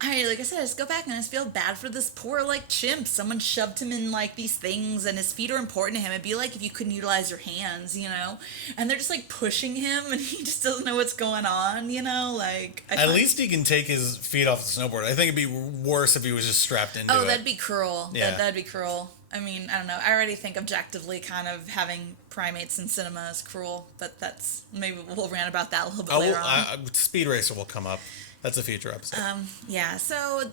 I mean, like I said, I just go back and I just feel bad for this poor, like, chimp. Someone shoved him in, like, these things, and his feet are important to him. It'd be like if you couldn't utilize your hands, you know? And they're just, like, pushing him, and he just doesn't know what's going on, you know? Like, At least he can take his feet off the snowboard. I think it'd be worse if he was just strapped into it. Oh, that'd be cruel. Yeah. That'd be cruel. I mean, I don't know. I already think objectively kind of having primates in cinema is cruel, but that's, maybe we'll rant about that a little bit later on. Speed Racer will come up. That's a future episode. Yeah, so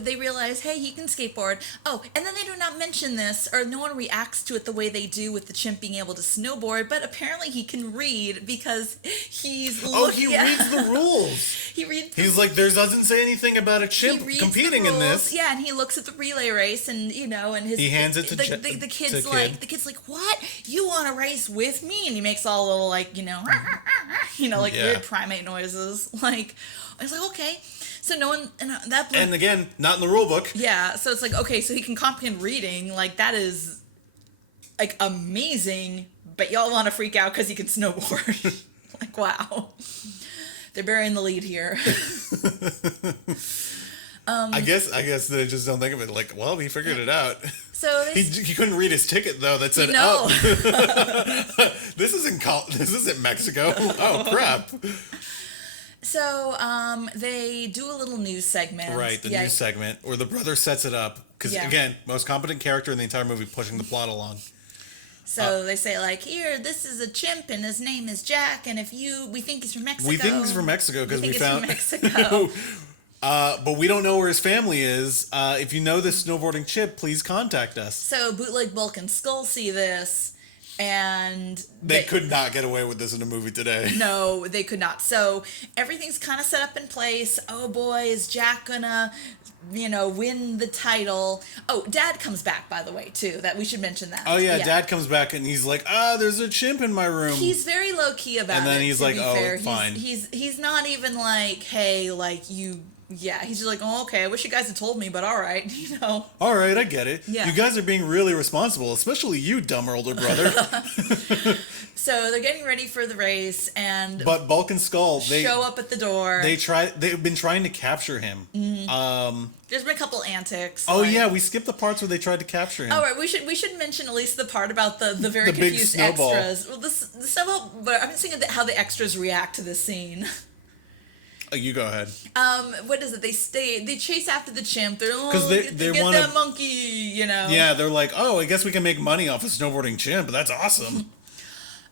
they realize, hey, he can skateboard. Oh, and then they do not mention this, or no one reacts to it the way they do with the chimp being able to snowboard, but apparently he can read because he's he reads the rules. He reads. He's like, there doesn't say anything about a chimp competing in this. Yeah, and he looks at the relay race, and you know, and he hands it to the kid's to like, the kid's like, what? You want to race with me? And he makes all little like, you know, like weird primate noises, like. I was like, okay. So no one, and that blew. And again, not in the rule book. Yeah, so it's like, okay, so he can comprehend reading. Like, that is, like, amazing. But y'all want to freak out because he can snowboard. Like, wow. They're burying the lead here. I guess they just don't think of it like, well, he figured it out. So he couldn't read his ticket though. That said no. up. This isn't Mexico. Oh crap. So, they do a little news segment. Right, the news segment where the brother sets it up because again, most competent character in the entire movie, pushing the plot along. So they say like, here, this is a chimp and his name is Jack, and we think he's from Mexico. We think he's from Mexico because we found. From Mexico. But we don't know where his family is. If you know this snowboarding chip, please contact us. So Bootleg Bulk and Skull see this, and they could not get away with this in a movie today. No, they could not. So everything's kind of set up in place. Oh boy, is Jack gonna, win the title? Oh, Dad comes back, by the way, too. That we should mention that. Oh yeah, Dad comes back and he's like, there's a chimp in my room. He's very low key about it. And then he's like, fair. Fine. He's not even like, hey, like you. Yeah, he's just like, oh, okay, I wish you guys had told me, but all right, All right, I get it. Yeah. You guys are being really responsible, especially you, dumb older brother. So they're getting ready for the race, but Bulk and Skull, they show up at the door. They've been trying to capture him. Mm-hmm. There's been a couple antics. Oh yeah, we skipped the parts where they tried to capture him. All right, we should mention at least the part about the very big confused snowball. extras. Well, the snowball, but I'm thinking how the extras react to this scene. You go ahead. What is it? They chase after the chimp. They're they get wanna, that monkey, Yeah, they're like, oh, I guess we can make money off a snowboarding chimp. That's awesome.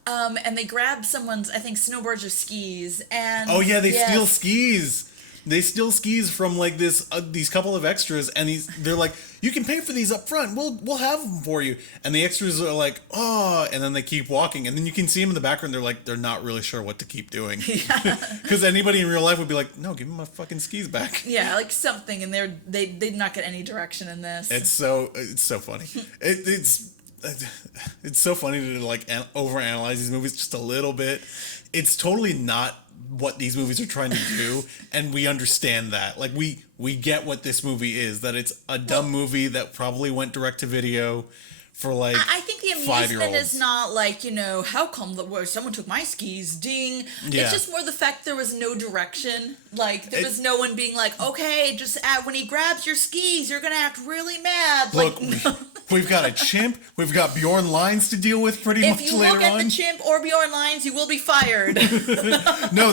And they grab someone's, I think, snowboards or skis, and oh yeah, they steal skis. They steal skis from like these couple of extras, and they're like, you can pay for these up front. We'll have them for you. And the extras are like, oh, and then they keep walking, and then you can see them in the background. They're not really sure what to keep doing. Because anybody in real life would be like, no, give me my fucking skis back. Yeah, like something, and they did not get any direction in this. It's so funny. It's so funny to like overanalyze these movies just a little bit. It's totally not what these movies are trying to do, and we understand that. Like we get what this movie is, that it's a dumb movie that probably went direct to video for like I think the 5-year-olds. is not like, how come someone took my skis, ding. Yeah. It's just more the fact there was no direction. Like, there was no one being like, okay, just when he grabs your skis, you're going to act really mad. Look, Like, no. we've got a chimp. We've got Bjorn Lines to deal with pretty much If you later look at on. the chimp or Bjorn Lines, you will be fired. No,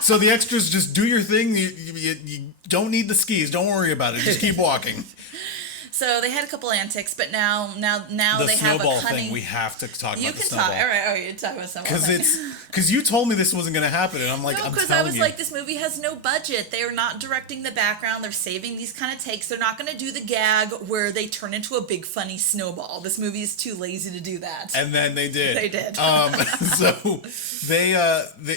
so the extras just do your thing. You don't need the skis. Don't worry about it. Just keep walking. So they had a couple antics, but now The they have a snowball cunning. thing, we have to talk You about the can snowball. talk. All right. Oh, you talk about snowball. Because you told me this wasn't going to happen, and I'm like, No, I'm because telling I was you. like, this movie has no budget. They are not directing the background. They're saving these kind of takes. They're not going to do the gag where they turn into a big funny snowball. This movie is too lazy to do that. And then they did. They did. So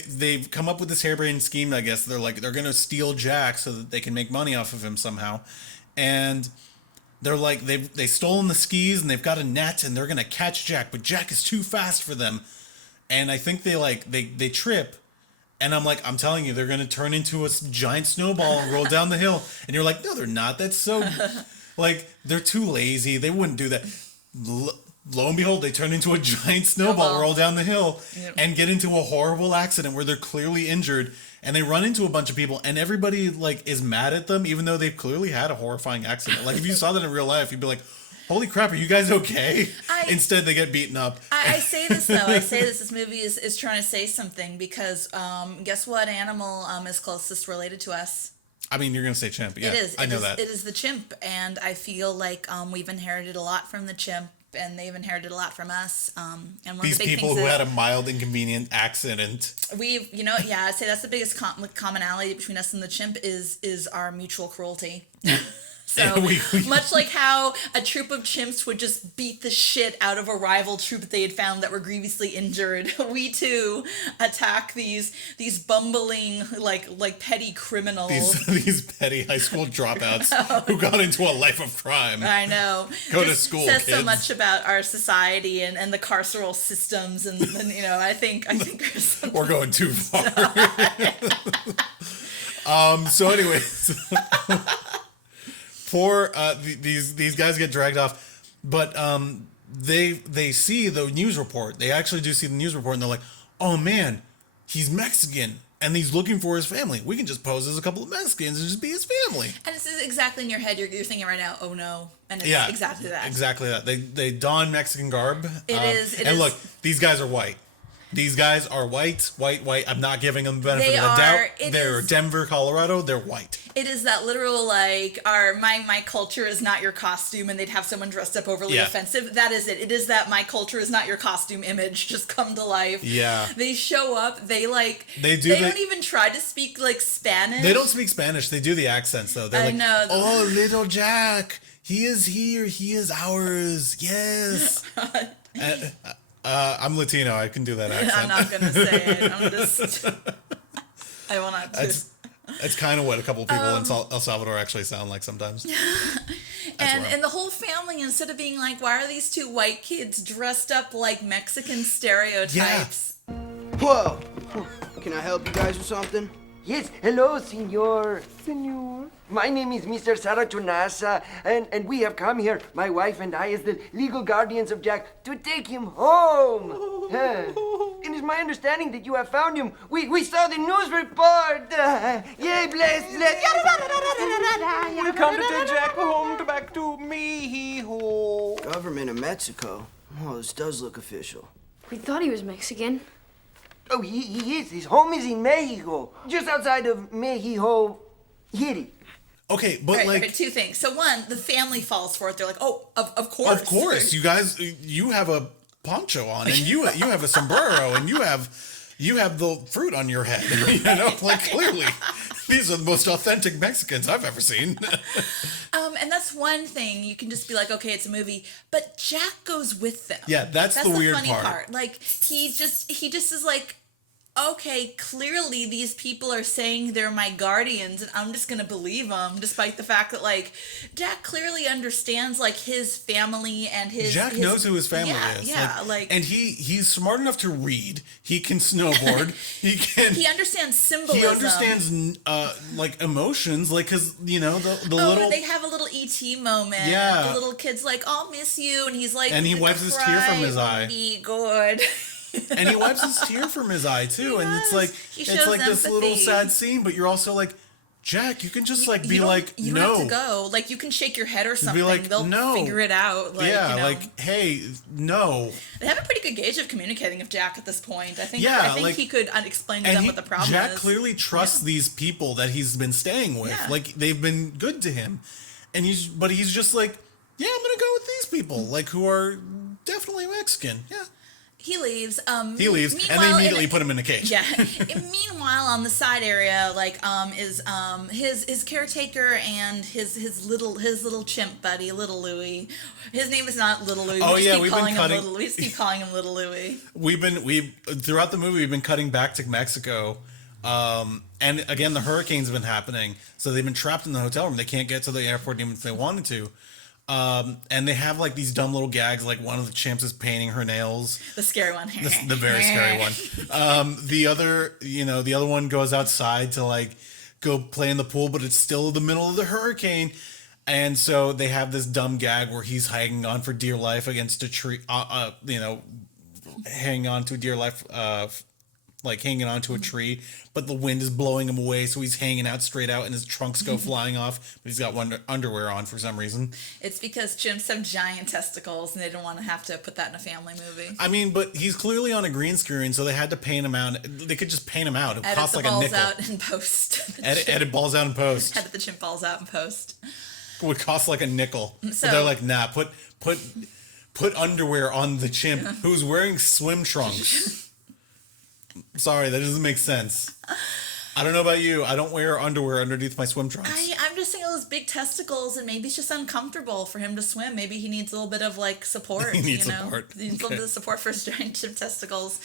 they've come up with this harebrained scheme. I guess they're going to steal Jack so that they can make money off of him somehow, and they're like they've stolen the skis and they've got a net and they're going to catch Jack, but Jack is too fast for them, and I think they trip. And I'm telling you, they're going to turn into a giant snowball and roll down the hill. And you're like, no, they're not. That's so, they're too lazy. They wouldn't do that. Lo and behold, they turn into a giant snowball, roll down the hill, and get into a horrible accident where they're clearly injured. And they run into a bunch of people, and everybody, is mad at them, even though they've clearly had a horrifying accident. Like, if you saw that in real life, you'd be like, holy crap, are you guys okay? Instead, they get beaten up. I say this, though. This movie is trying to say something because guess what animal is closest related to us? I mean, you're going to say chimp. Yeah, It is. I know that. It is the chimp, and I feel like we've inherited a lot from the chimp, and they've inherited a lot from us. And one These of the big people things who is had a mild inconvenient accident. we've, I'd say that's the biggest commonality between us and the chimp is our mutual cruelty. So much like how a troop of chimps would just beat the shit out of a rival troop that they had found that were grievously injured, we too attack these bumbling like petty criminals. These petty high school dropouts who got into a life of crime. I know. Go to school, says kids. so much about our society and the carceral systems, and I think We're going too far. So anyways. Poor these guys get dragged off, but they see the news report. They actually do see the news report, and they're like, "Oh man, he's Mexican, and he's looking for his family. We can just pose as a couple of Mexicans and just be his family." And this is exactly in your head. You're thinking right now, "Oh no," and it's Yeah, exactly that. Exactly that. They don Mexican garb. It is. And look, these guys are white. These guys are white. I'm not giving them the benefit They of the are. doubt. It They're is- Denver, Colorado. They're white. It is that literal my culture is not your costume, and they'd have someone dressed up overly Yeah. offensive. That is it. It is that my culture is not your costume image just come to life. Yeah. They show up. They They don't even try to speak Spanish. They don't speak Spanish. They do the accents though. They're I like, know. "Oh, little Jack, he is here. He is ours. Yes." I'm Latino. I can do that accent. I'm not gonna say it. I'm just. I will not. It's kind of what a couple of people in El Salvador actually sound like sometimes. And the whole family, instead of being like, why are these two white kids dressed up like Mexican stereotypes? Whoa! Can I help you guys with something? Yes, hello, senor. Senor. My name is Mr. Saratunasa, and we have come here, my wife and I, as the legal guardians of Jack, to take him home. It is my understanding that you have found him. We saw the news report. Yay, bless. We come to take Jack home back to Mexico. Government of Mexico. Oh, this does look official. We thought he was Mexican. Oh, he is. His home is in Mexico, just outside of Mexico City. Okay, but Okay, two things. So one, the family falls for it. They're like, oh, of course. Of course, you guys, you have a poncho on, and you have a sombrero, and you have the fruit on your head. Clearly, these are the most authentic Mexicans I've ever seen. And that's one thing. You can just be like, okay, it's a movie. But Jack goes with them. Yeah, that's the weird funny part. Like, he just is like, okay, clearly these people are saying they're my guardians, and I'm just gonna believe them, despite the fact that, like, Jack clearly understands, like, his family and Jack knows who his family is. Yeah, like, and he's smart enough to read. He can snowboard. he understands symbolism. He understands like emotions, like, because the little. They have a little ET moment. Yeah. The little kid's like, "I'll miss you," and he's like, And he wipes his tear from his eye. Be good. And he wipes his tear from his eye too, and it's like this little empathy. sad scene, but you're also like, Jack, you can just like be like, you no, don't have to go. Like, you can shake your head or something. like, They'll no. figure it out. Like, yeah, like, hey, no. They have a pretty good gauge of communicating with Jack at this point. I think like, he could explain to them what the problem Jack is. clearly trusts these people that he's been staying with. Yeah. Like, they've been good to him, and he's just like, yeah, I'm gonna go with these people, like, who are definitely Mexican. Yeah. He leaves. He leaves, and they immediately put him in a cage. Yeah. Meanwhile, on the side area, like, is his caretaker and his little chimp buddy, Little Louie. His name is not Little Louie. Oh, yeah, we've been cutting. We just keep calling him Little Louie. We throughout the movie we've been cutting back to Mexico, and again the hurricane's been happening, so they've been trapped in the hotel room. They can't get to the airport even if they wanted to. And they have like these dumb little gags, like one of the chimps is painting her nails. The scary one. The very scary one. The other one goes outside to like go play in the pool, but it's still the middle of the hurricane. And so they have this dumb gag where he's hanging on for dear life against a tree, hanging on to dear life, like hanging onto a tree, but the wind is blowing him away, so he's hanging out straight out and his trunks go flying off, but he's got underwear on for some reason. It's because chimps have giant testicles and they don't want to have to put that in a family movie. I mean, but he's clearly on a green screen, so they had to paint him out. They could just paint him out. It costs like a nickel. Edit the balls out in post. Edit balls out in post. Edit the chimp balls out in post. Would cost like a nickel. So, but they're like, nah, put underwear on the chimp who's wearing swim trunks. Sorry, that doesn't make sense. I don't know about you. I don't wear underwear underneath my swim trunks. I'm just thinking of those big testicles, and maybe it's just uncomfortable for him to swim. Maybe he needs a little bit of like support. He needs support. He needs a little bit of support for his giant chimp testicles.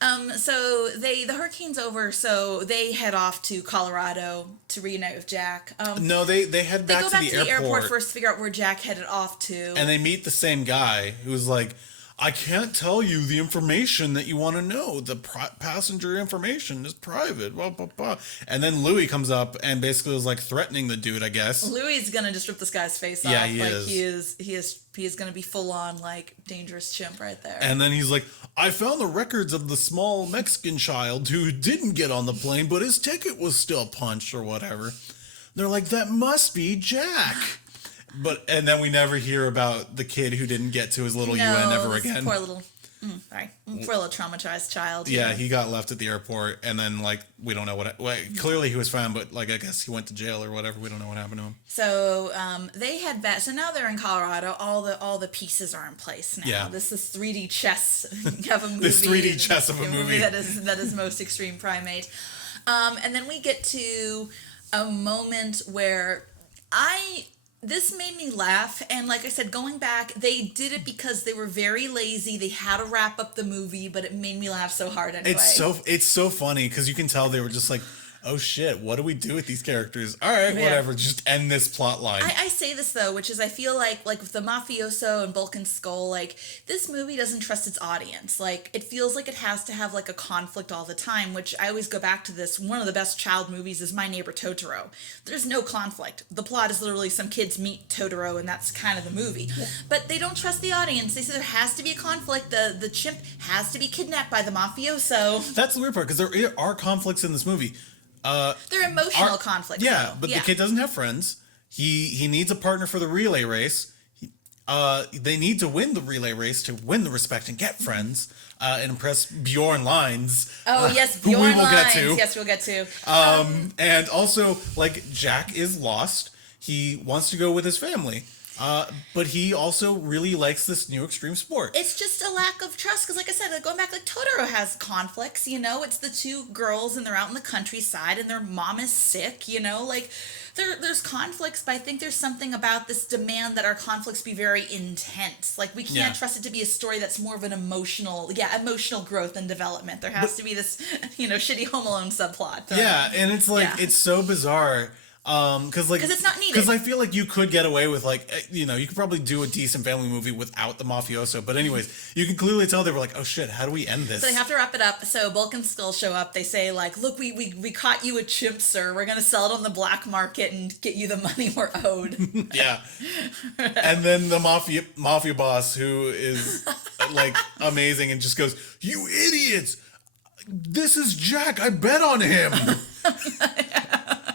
So the hurricane's over, so they head off to Colorado to reunite with Jack. No, they head back to the airport first to figure out where Jack headed off to. And they meet the same guy who's like, I can't tell you the information that you want to know. The passenger information is private. Blah, blah, blah. And then Louis comes up and basically is like threatening the dude, I guess. Louis gonna just rip this guy's face off. Yeah, he is. He is gonna be full on like dangerous chimp right there. And then he's like, I found the records of the small Mexican child who didn't get on the plane, but his ticket was still punched or whatever. They're like, that must be Jack. And then we never hear about the kid who didn't get to his little UN ever again. Poor little traumatized child. Yeah, he got left at the airport, and then like we don't know clearly he was found, but like I guess he went to jail or whatever. We don't know what happened to him. So they head back. So now they're in Colorado. All the pieces are in place now. Yeah. This is 3D chess of a movie. This 3D chess of a movie that is most Xtreme Primate. And then we get to a moment where this made me laugh, and like I said, going back, they did it because they were very lazy. They had to wrap up the movie, but it made me laugh so hard anyway. It's so funny because you can tell they were just like, oh shit, what do we do with these characters? All right, whatever, just end this plot line. I say this though, which is I feel like with the mafioso and Bulk and Skull, like this movie doesn't trust its audience. Like it feels like it has to have like a conflict all the time, which I always go back to this. One of the best child movies is My Neighbor Totoro. There's no conflict. The plot is literally some kids meet Totoro and that's kind of the movie. Yeah. But they don't trust the audience. They say there has to be a conflict. The chimp has to be kidnapped by the mafioso. That's the weird part because there are conflicts in this movie. They're emotional conflicts. Yeah, though. but the kid doesn't have friends. He needs a partner for the relay race. They need to win the relay race to win the respect and get friends and impress Bjorn Lines. Oh yes, Bjorn Bjorn Lines. Lines. Yes, we'll get to. And also, like Jack is lost. He wants to go with his family. But he also really likes this new extreme sport. It's just a lack of trust because, like I said, going back, like Totoro has conflicts. It's the two girls and they're out in the countryside and their mom is sick. Like there's conflicts, but I think there's something about this demand that our conflicts be very intense. Like we can't trust it to be a story that's more of an emotional growth and development. There has to be this, shitty Home Alone subplot. Yeah, and it's like it's so bizarre. Because it's not needed. Because I feel like you could get away with you could probably do a decent family movie without the mafioso. But anyways, you can clearly tell they were like, oh shit, how do we end this? So they have to wrap it up. So Bulk and Skull show up. They say like, look, we caught you a chimp, sir. We're gonna sell it on the black market and get you the money we're owed. Yeah. And then the mafia boss, who is like amazing, and just goes, you idiots! This is Jack. I bet on him.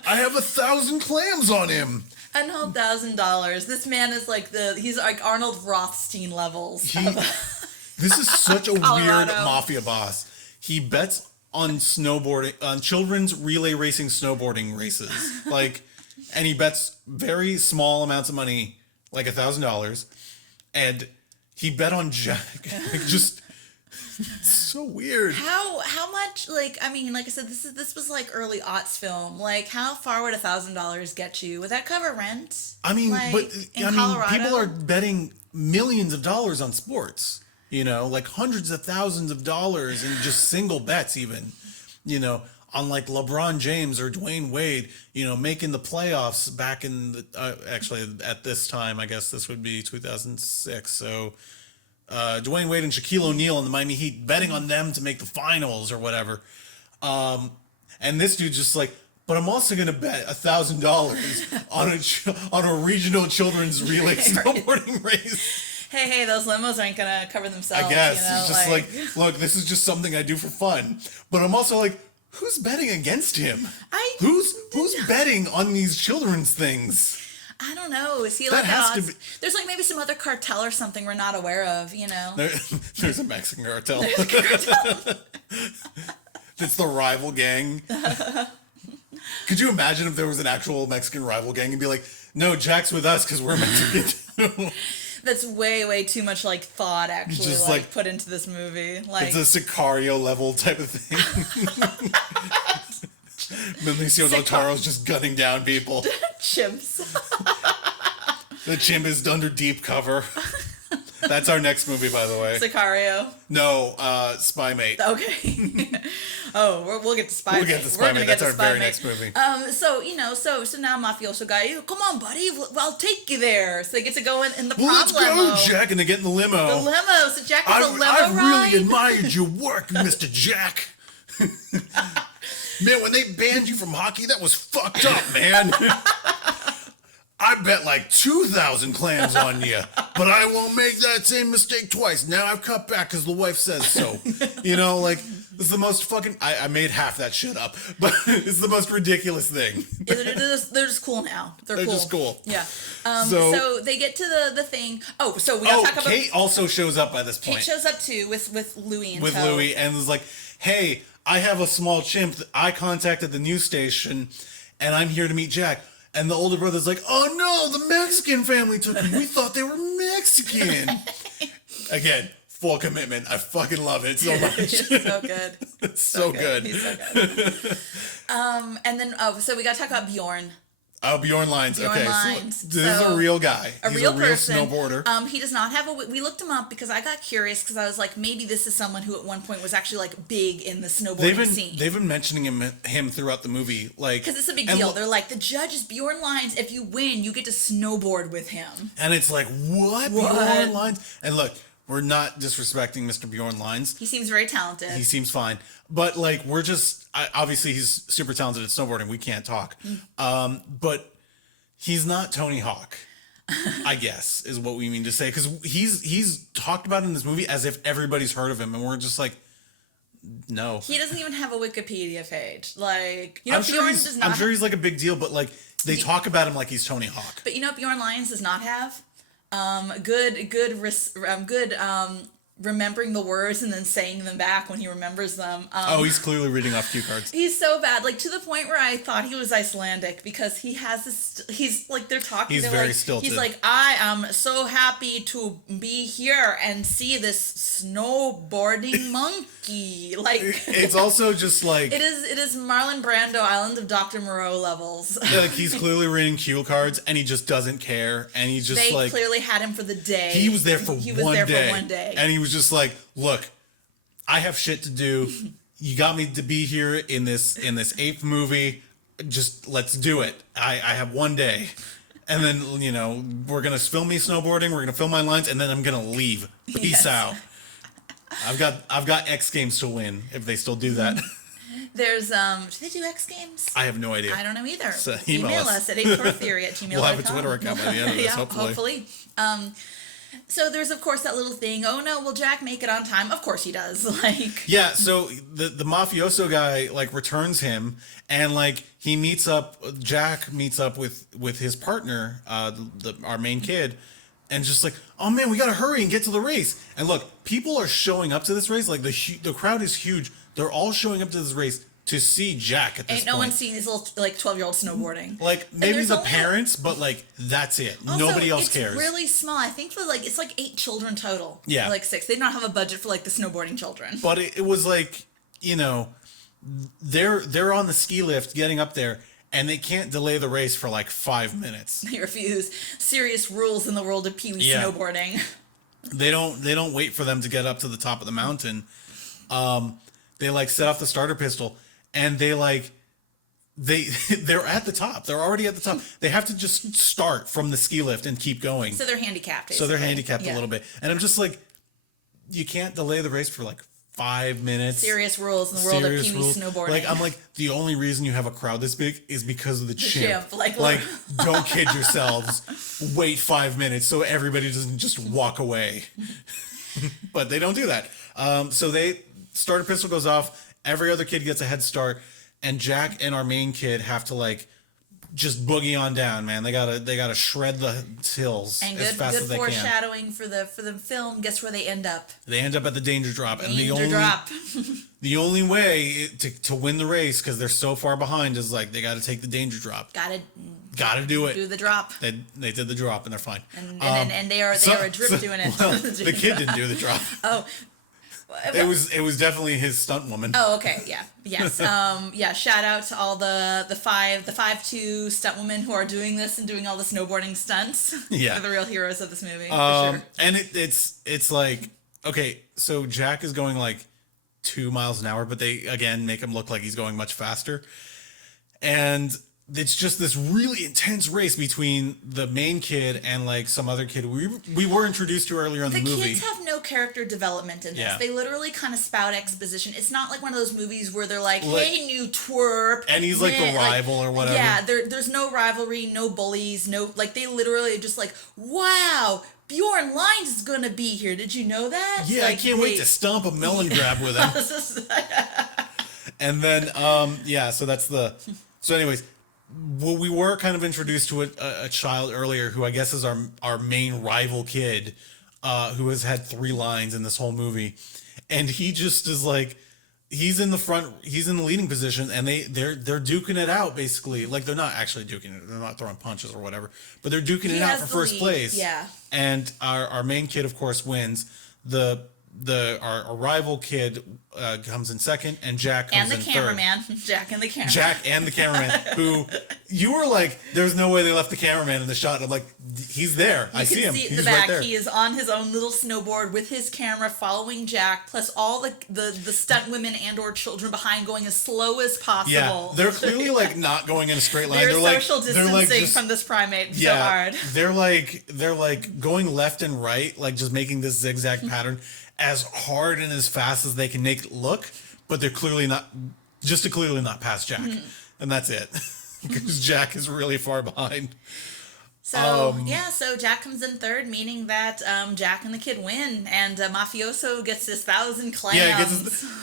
I have 1,000 clams on him. And $1,000. This man is he's like Arnold Rothstein levels. This is such a weird mafia boss. He bets on children's relay racing snowboarding races. And he bets very small amounts of money, like $1,000. And he bet on Jack. Just so weird. How much, like I said, this was like early aughts film. Like, how far would $1,000 get you? Would that cover rent? Colorado? People are betting millions of dollars on sports. Like hundreds of thousands of dollars in just single bets, even. On like LeBron James or Dwayne Wade, making the playoffs back in the actually at this time, I guess this would be 2006. So. Dwayne Wade and Shaquille O'Neal in the Miami Heat, betting on them to make the finals or whatever. And this dude's just like, but I'm also going to bet $1,000 on a regional children's relay snowboarding race. Hey, those limos aren't going to cover themselves. I guess. It's just like, look, this is just something I do for fun. But I'm also like, who's betting against him? Who's betting on these children's things? I don't know. Is he like there's like maybe some other cartel or something we're not aware of, There's a Mexican cartel. It's the rival gang. Could you imagine if there was an actual Mexican rival gang and be like, no, Jack's with us because we're Mexican too? That's way too much thought actually just put into this movie. It's a Sicario level type of thing. Benicio del Toro's just gunning down people. Chimps. The chimp is under deep cover. That's our next movie, by the way. Sicario. No, Spy Mate. Okay. We'll get to Spy Mate. We'll get to Spy Mate. That's our very next movie. So now mafioso guy, come on, buddy, I'll take you there. So they get to go in the prom let's limo. Go, Jack, and they get in the limo. The limo. So Jack has a limo ride. I really admired your work, Mr. Jack. Man, when they banned you from hockey, that was fucked up, man. I bet like 2,000 clams on you, but I won't make that same mistake twice. Now I've cut back because the wife says so. It's the most fucking... I made half that shit up, but it's the most ridiculous thing. Yeah, they're just cool now. They're cool. Just cool. Yeah. So they get to the thing. Oh, so we gotta talk about... Kate also shows up by this point. Kate shows up too with Louie with Louie, and is like, hey, I have a small chimp that I contacted the news station, and I'm here to meet Jack. And the older brother's like, oh no, the Mexican family took him. We thought they were Mexican. Again, full commitment. I fucking love it so much. It's so good. It's so good. He's so good. And then, so we got to talk about Bjorn. Oh, Bjorn Lines. Bjorn Okay, Lines. So this is a real guy. He's real a real person. snowboarder. He does not have we looked him up because I got curious because I was like, maybe this is someone who at one point was actually like big in the snowboarding scene. They've been mentioning him throughout the movie, because it's a big deal. They're like, the judge is Bjorn Lines. If you win, you get to snowboard with him. And it's like, what? Bjorn Lines? And look, we're not disrespecting Mr. Bjorn Lines. He seems very talented. He seems fine. But like, we're just obviously he's super talented at snowboarding. We can't talk. But he's not Tony Hawk, I guess, is what we mean to say. Because he's talked about in this movie as if everybody's heard of him. And we're just like, no. He doesn't even have a Wikipedia page. Like, I'm sure he's like a big deal, but like they talk about him like he's Tony Hawk. But you know what Bjorn Lyons does not have? Good remembering the words and then saying them back when he remembers them. He's clearly reading off cue cards. He's so bad, like to the point where I thought he was Icelandic because he has this. He's like they're talking. He's they're very like, stilted. He's like, I am so happy to be here and see this snowboarding monkey. Like It's also just like it is Marlon Brando, Island of Dr. Moreau levels. like he's clearly reading cue cards and he just doesn't care, and he just They like clearly had him for the day. he was there for one day, and he was just like, look, I have shit to do. You got me to be here in this Ape movie. Just let's do it. I have one day, and then we're gonna film me snowboarding. We're gonna film my lines, and then I'm gonna leave. Peace out. I've got X Games to win if they still do that. There's do they do X Games? I have no idea. I don't know either. So email us at Ape-teur Theory at gmail.com. We'll have a Twitter account by the end of this, yeah, hopefully. So there's of course that little thing. Oh no, will Jack make it on time? Of course he does. Like yeah. So the mafioso guy like returns him, and like Jack meets up with his partner, our main kid, and just like, oh man, we gotta hurry and get to the race. And look, people are showing up to this race. Like the crowd is huge. They're all showing up to this race to see Jack at this ain't no one seeing these little like 12-year-olds snowboarding. Like maybe the parents, but like that's it. Also, nobody else cares. It's really small. I think it's like 8 children total. Yeah, or like 6. They did not have a budget for like the snowboarding children. But it was like they're on the ski lift getting up there, and they can't delay the race for like 5 minutes. They refuse. Serious rules in the world of Pee-wee snowboarding. They don't wait for them to get up to the top of the mountain. They like set off the starter pistol, and they're at the top. They're already at the top. They have to just start from the ski lift and keep going. So they're handicapped. Basically. So they're handicapped a little bit, and I'm just like, you can't delay the race for like 5 minutes. Serious rules in the world of Pee-wee snowboarding. Like I'm like, the only reason you have a crowd this big is because of the chimp. Like don't kid yourselves. Wait 5 minutes so everybody doesn't just walk away. But they don't do that. So starter pistol goes off. Every other kid gets a head start, and Jack and our main kid have to like just boogie on down, man. They gotta shred the hills as fast as they can. And good foreshadowing for the film. Guess where they end up? They end up at the danger drop, Drop. The only way to win the race, because they're so far behind, is like they got to take the danger drop. Gotta do it. Do the drop. They did the drop, and they're fine. And they are adrift doing it. Well, the kid didn't do the drop. Oh. It was definitely his stunt woman. Oh, okay, yeah, yes, yeah. Shout out to all the 5'2" stunt women who are doing this and doing all the snowboarding stunts. Yeah, they're the real heroes of this movie. For sure. And it's like, okay, so Jack is going like 2 miles an hour, but they again make him look like he's going much faster, and it's just this really intense race between the main kid and like some other kid we were introduced to earlier in the movie. The kids have no character development in this. Yeah. They literally kind of spout exposition. It's not like one of those movies where they're like, hey, new twerp. And he's like the rival or whatever. Yeah, there's no rivalry, no bullies, no, like they literally just like, wow, Bjorn Lines is going to be here. Did you know that? Yeah, like, I can't wait to stomp a melon grab with him. And then, so that's so anyways, well, we were kind of introduced to a child earlier who I guess is our main rival kid, who has had 3 lines in this whole movie, and he just is like, he's in the leading position, and they're duking it out basically. Like they're not actually duking it, they're not throwing punches or whatever, but they're duking it out for first place. Yeah. And our main kid, of course, wins. Our rival kid comes in second, and Jack comes in third. Jack and the cameraman. Jack and the cameraman, who you were like, there's no way they left the cameraman in the shot. I'm like, he's there. I see him. See he's the back. Right there. He is on his own little snowboard with his camera following Jack, plus all the stunt women and or children behind going as slow as possible. Yeah, they're clearly like not going in a straight line. They're like social distancing from this primate so hard. They're like going left and right, like just making this zigzag pattern as hard and as fast as they can make it look, but they're clearly not past Jack, and that's it, because Jack is really far behind. So so Jack comes in third, meaning that Jack and the kid win, and Mafioso gets his 1,000 clams. Yeah,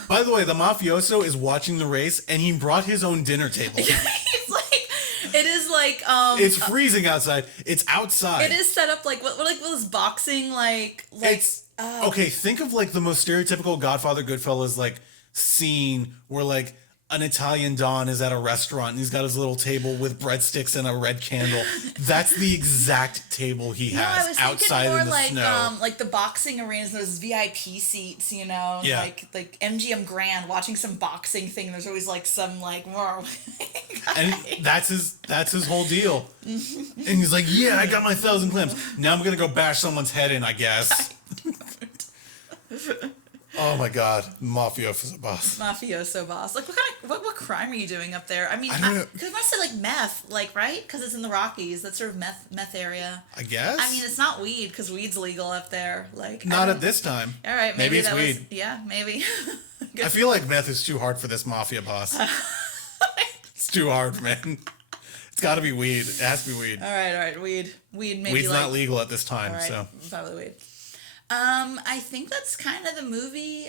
by the way, the Mafioso is watching the race, and he brought his own dinner table. He's like, It is like It's freezing outside. It's outside. it is set up like what like those boxing like It's okay. Think of like the most stereotypical Godfather Goodfellas like scene where like an Italian Don is at a restaurant and he's got his little table with breadsticks and a red candle. That's the exact table he No, I has was outside thinking more in the snow. like the boxing arenas, those VIP seats, you know, Yeah. like MGM Grand watching some boxing thing. There's always like some like And that's his whole deal. And he's like, yeah, I got my 1,000 clams. Now I'm gonna go bash someone's head in, I guess. Oh my god, mafioso boss. mafioso boss. Like what crime are you doing up there? I mean, I don't know. because it must say like meth, like right? Because it's in the Rockies. That's sort of meth area. I guess. I mean, it's not weed because weed's legal up there. Like Not at this time. All right, Maybe it's that weed. was yeah, maybe. I feel like meth is too hard for this mafia boss. It's too hard, man. It's got to be weed. It has to be weed. All right, weed, maybe. Weed's like, not legal at this time, all right, so. probably weed. I think that's kind of the movie.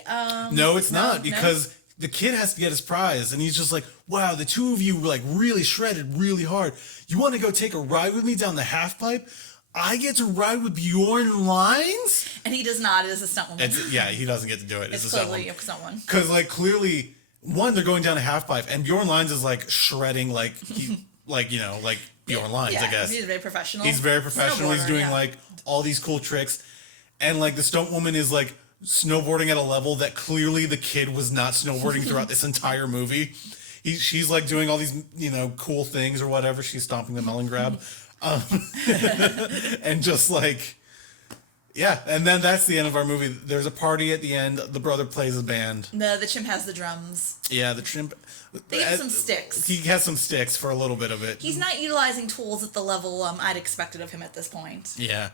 No, it's not no? because the kid has to get his prize, and he's just like, "Wow, the two of you like really shredded really hard. You want to go take a ride with me down the half pipe? I get to ride with Bjorn Lines." And he does not. It is a stunt woman. Yeah, he doesn't get to do it. It's a clearly a stunt one. Because like clearly, one, they're going down a half pipe, and Bjorn Lines is like shredding like he like Bjorn Lines, Yeah, I guess. he's very professional. He's very professional. He's Snowboarder, doing yeah. like all these cool tricks. And like the stunt woman is like snowboarding at a level that clearly the kid was not snowboarding throughout this entire movie. She's like doing all these, cool things or whatever. She's stomping the melon grab. And just like, yeah. And then that's the end of our movie. There's a party at the end. The brother plays a band. The chimp has the drums. Yeah, the chimp. They have some sticks. He has some sticks for a little bit of it. He's not utilizing tools at the level I'd expected of him at this point. Yeah.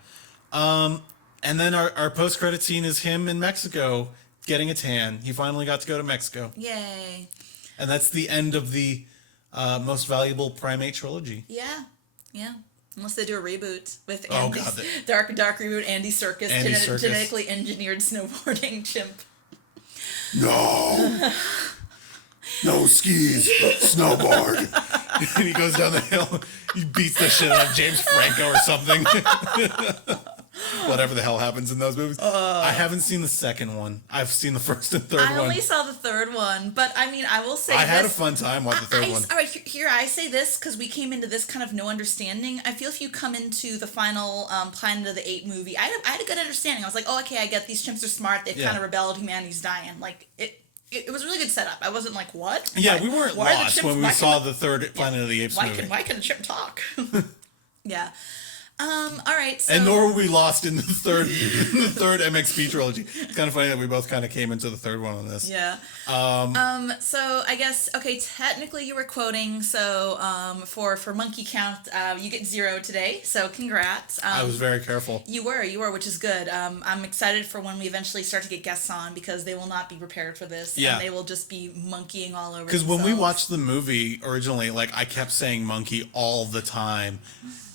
And then our post-credit scene is him in Mexico getting a tan. He finally got to go to Mexico. Yay. And that's the end of the most valuable primate trilogy. Yeah. Unless they do a reboot with Oh, Andy, God, dark reboot, Andy Serkis, Andy Serkis. genetically engineered snowboarding chimp. No! No skis, snowboard. And he goes down the hill. He beats the shit out of James Franco or something. Whatever the hell happens in those movies. I haven't seen the second one. I've seen the first and third I one. only saw the third one, but I mean, I will say I had a this. fun time with the third one. All right, here I say this because we came into this kind of no understanding. I feel if you come into the final Planet of the Apes movie, I had a good understanding. I was like, oh, okay, I get these chimps are smart. They've kind of rebelled. Humanity's dying. Like it was a really good setup. I wasn't like, what? Yeah, we weren't lost when we saw the third Planet of the Apes movie. Why can a chimp talk? Yeah. All right. So, And nor were we lost in the third MXP trilogy. It's kind of funny that we both kind of came into the third one on this. Yeah. So I guess technically you were quoting. So for monkey count, you get 0 today. So congrats. I was very careful. You were, which is good. I'm excited for when we eventually start to get guests on because they will not be prepared for this. Yeah. And they will just be monkeying all over. Because when we watched the movie originally, like I kept saying monkey all the time,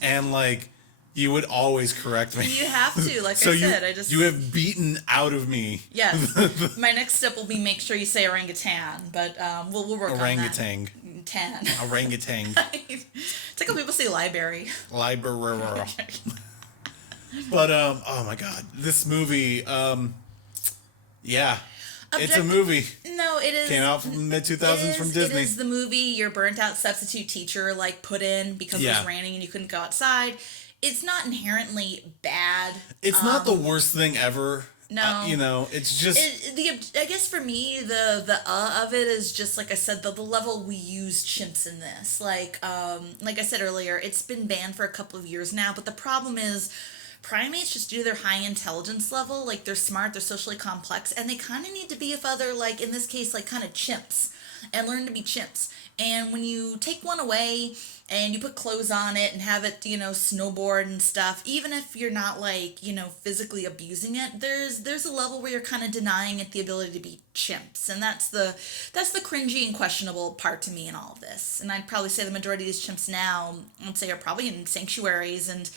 and like you would always correct me. You have to, like So I said. you have beaten out of me. Yes. My next step will be make sure you say orangutan, but we'll work on that. Orangutan. Tan. Orangutan. It's like when people say library. Library. But oh my god, this movie, yeah, it's a movie. No, it is. Came out from mid 2000s from Disney. It is the movie your burnt out substitute teacher like put in because it was raining and you couldn't go outside. It's not inherently bad. It's not the worst thing ever. No. It's just I guess for me the of it is just like I said the level we use chimps in this. Like I said earlier, it's been banned for a couple of years now, but the problem is primates, just due to their high intelligence level, like they're smart, they're socially complex, and they kind of need to be with other, like in this case, like kind of chimps, and learn to be chimps. And when you take one away and you put clothes on it and have it, snowboard and stuff, even if you're not like, physically abusing it, there's a level where you're kind of denying it the ability to be chimps. And that's the cringy and questionable part to me in all of this. And I'd probably say the majority of these chimps now, I'd say are probably in sanctuaries and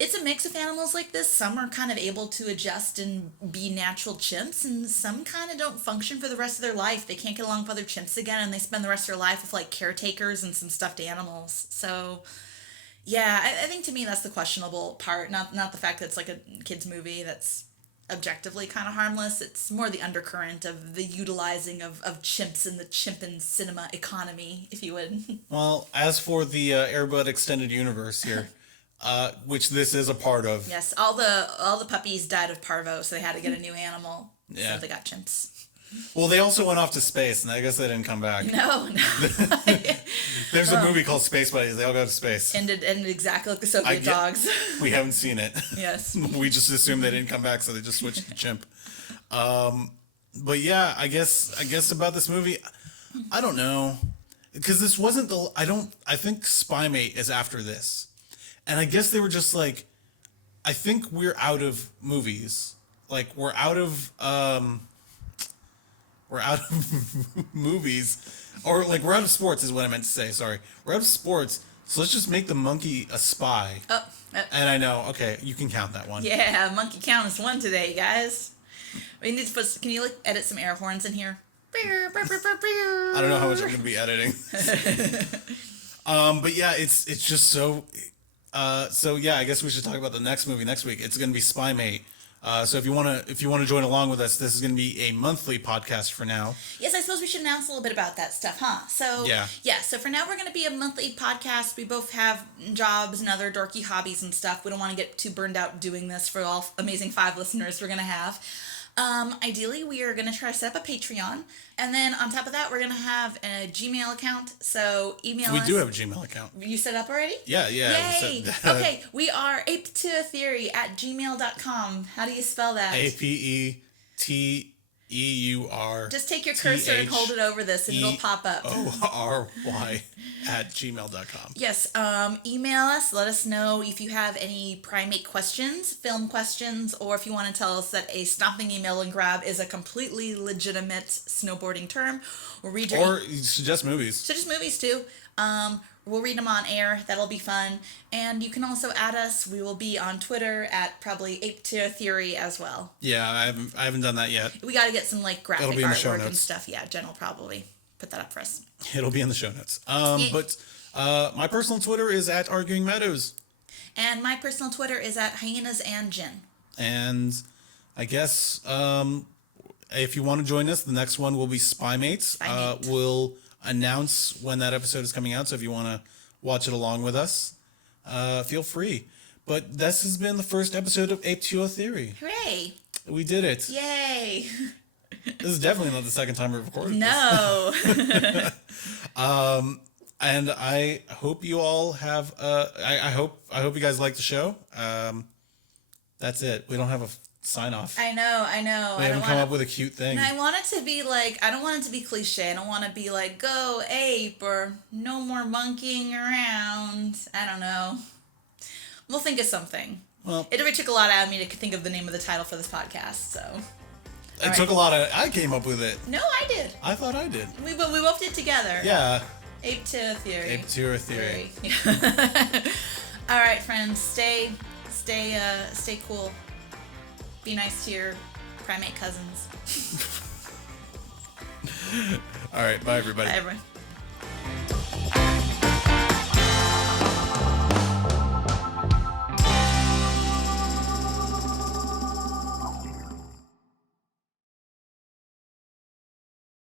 It's a mix of animals like this. Some are kind of able to adjust and be natural chimps, and some kind of don't function for the rest of their life. They can't get along with other chimps again, and they spend the rest of their life with like caretakers and some stuffed animals. So, yeah, I think to me that's the questionable part. Not the fact that it's like a kids movie that's objectively kind of harmless. It's more the undercurrent of the utilizing of chimps in the chimp and cinema economy, if you would. Well, as for the Air Bud extended universe here, which this is a part of. Yes, all the puppies died of parvo, so they had to get a new animal. Yeah. So they got chimps. Well, they also went off to space, and I guess they didn't come back. No. There's a movie called Space Buddies. They all go to space. Ended exactly like the Soviet dogs. We haven't seen it. Yes. We just assumed they didn't come back, so they just switched to chimp. But yeah, I guess about this movie, I don't know, because this wasn't I think Spymate is after this, and I guess they were just like, I think we're out of movies, like we're out of movies, or like we're out of sports is what I meant to say. Sorry, we're out of sports, so let's just make the monkey a spy. And I know, okay, you can count that one. Yeah, monkey count is one today, guys. We need to put. Can you edit some air horns in here? I don't know how much I'm going to be editing. But yeah, it's just so. So yeah, I guess we should talk about the next movie next week. It's going to be Spymate. So if you want to join along with us, this is going to be a monthly podcast for now. Yes, I suppose we should announce a little bit about that stuff, huh? So yeah. So for now, we're going to be a monthly podcast. We both have jobs and other dorky hobbies and stuff. We don't want to get too burned out doing this for all amazing 5 listeners we're going to have. Ideally, we are going to try to set up a Patreon. And then on top of that, we're going to have a Gmail account. So email us. We do have a Gmail account. You set up already? Yeah. Yay! Okay, we are Ape-teur Theory at gmail.com. How do you spell that? APETEUR. Just take your cursor and hold it over this and it'll pop up. ORY at gmail.com. Yes, email us. Let us know if you have any primate questions, film questions, or if you want to tell us that a stomping email and grab is a completely legitimate snowboarding term. We'll read your Or suggest movies. Suggest movies too. We'll read them on air. That'll be fun. And you can also add us. We will be on Twitter at probably Ape-teur Theory as well. Yeah, I haven't done that yet. We got to get some like graphic It'll be in the show artwork and notes. stuff. Yeah, Jen will probably put that up for us. It'll be in the show notes. But my personal Twitter is at Arguing Meadows. And my personal Twitter is at Hyenas and Jen. And I guess if you want to join us, the next one will be Spymates. We'll announce when that episode is coming out, so if you want to watch it along with us, feel free. But this has been the first episode of Ape-teur Theory. Hooray! We did it. Yay! This is definitely not the second time we've recorded No. this. And I hope you all have I hope you guys like the show. That's it. We don't have a sign off. I know. We haven't come up with a cute thing. And I want it to be like, I don't want it to be cliche. I don't want to be like, go ape or no more monkeying around. I don't know. We'll think of something. Well, it really took a lot out of me to think of the name of the title for this podcast, so. It took a lot of, I came up with it. No, I did. I thought I did. We both did together. Yeah. Ape-teur Theory. Ape-teur Theory. All right, friends. Stay cool. Be nice to your primate cousins. All right. Bye, everybody. Bye, everyone.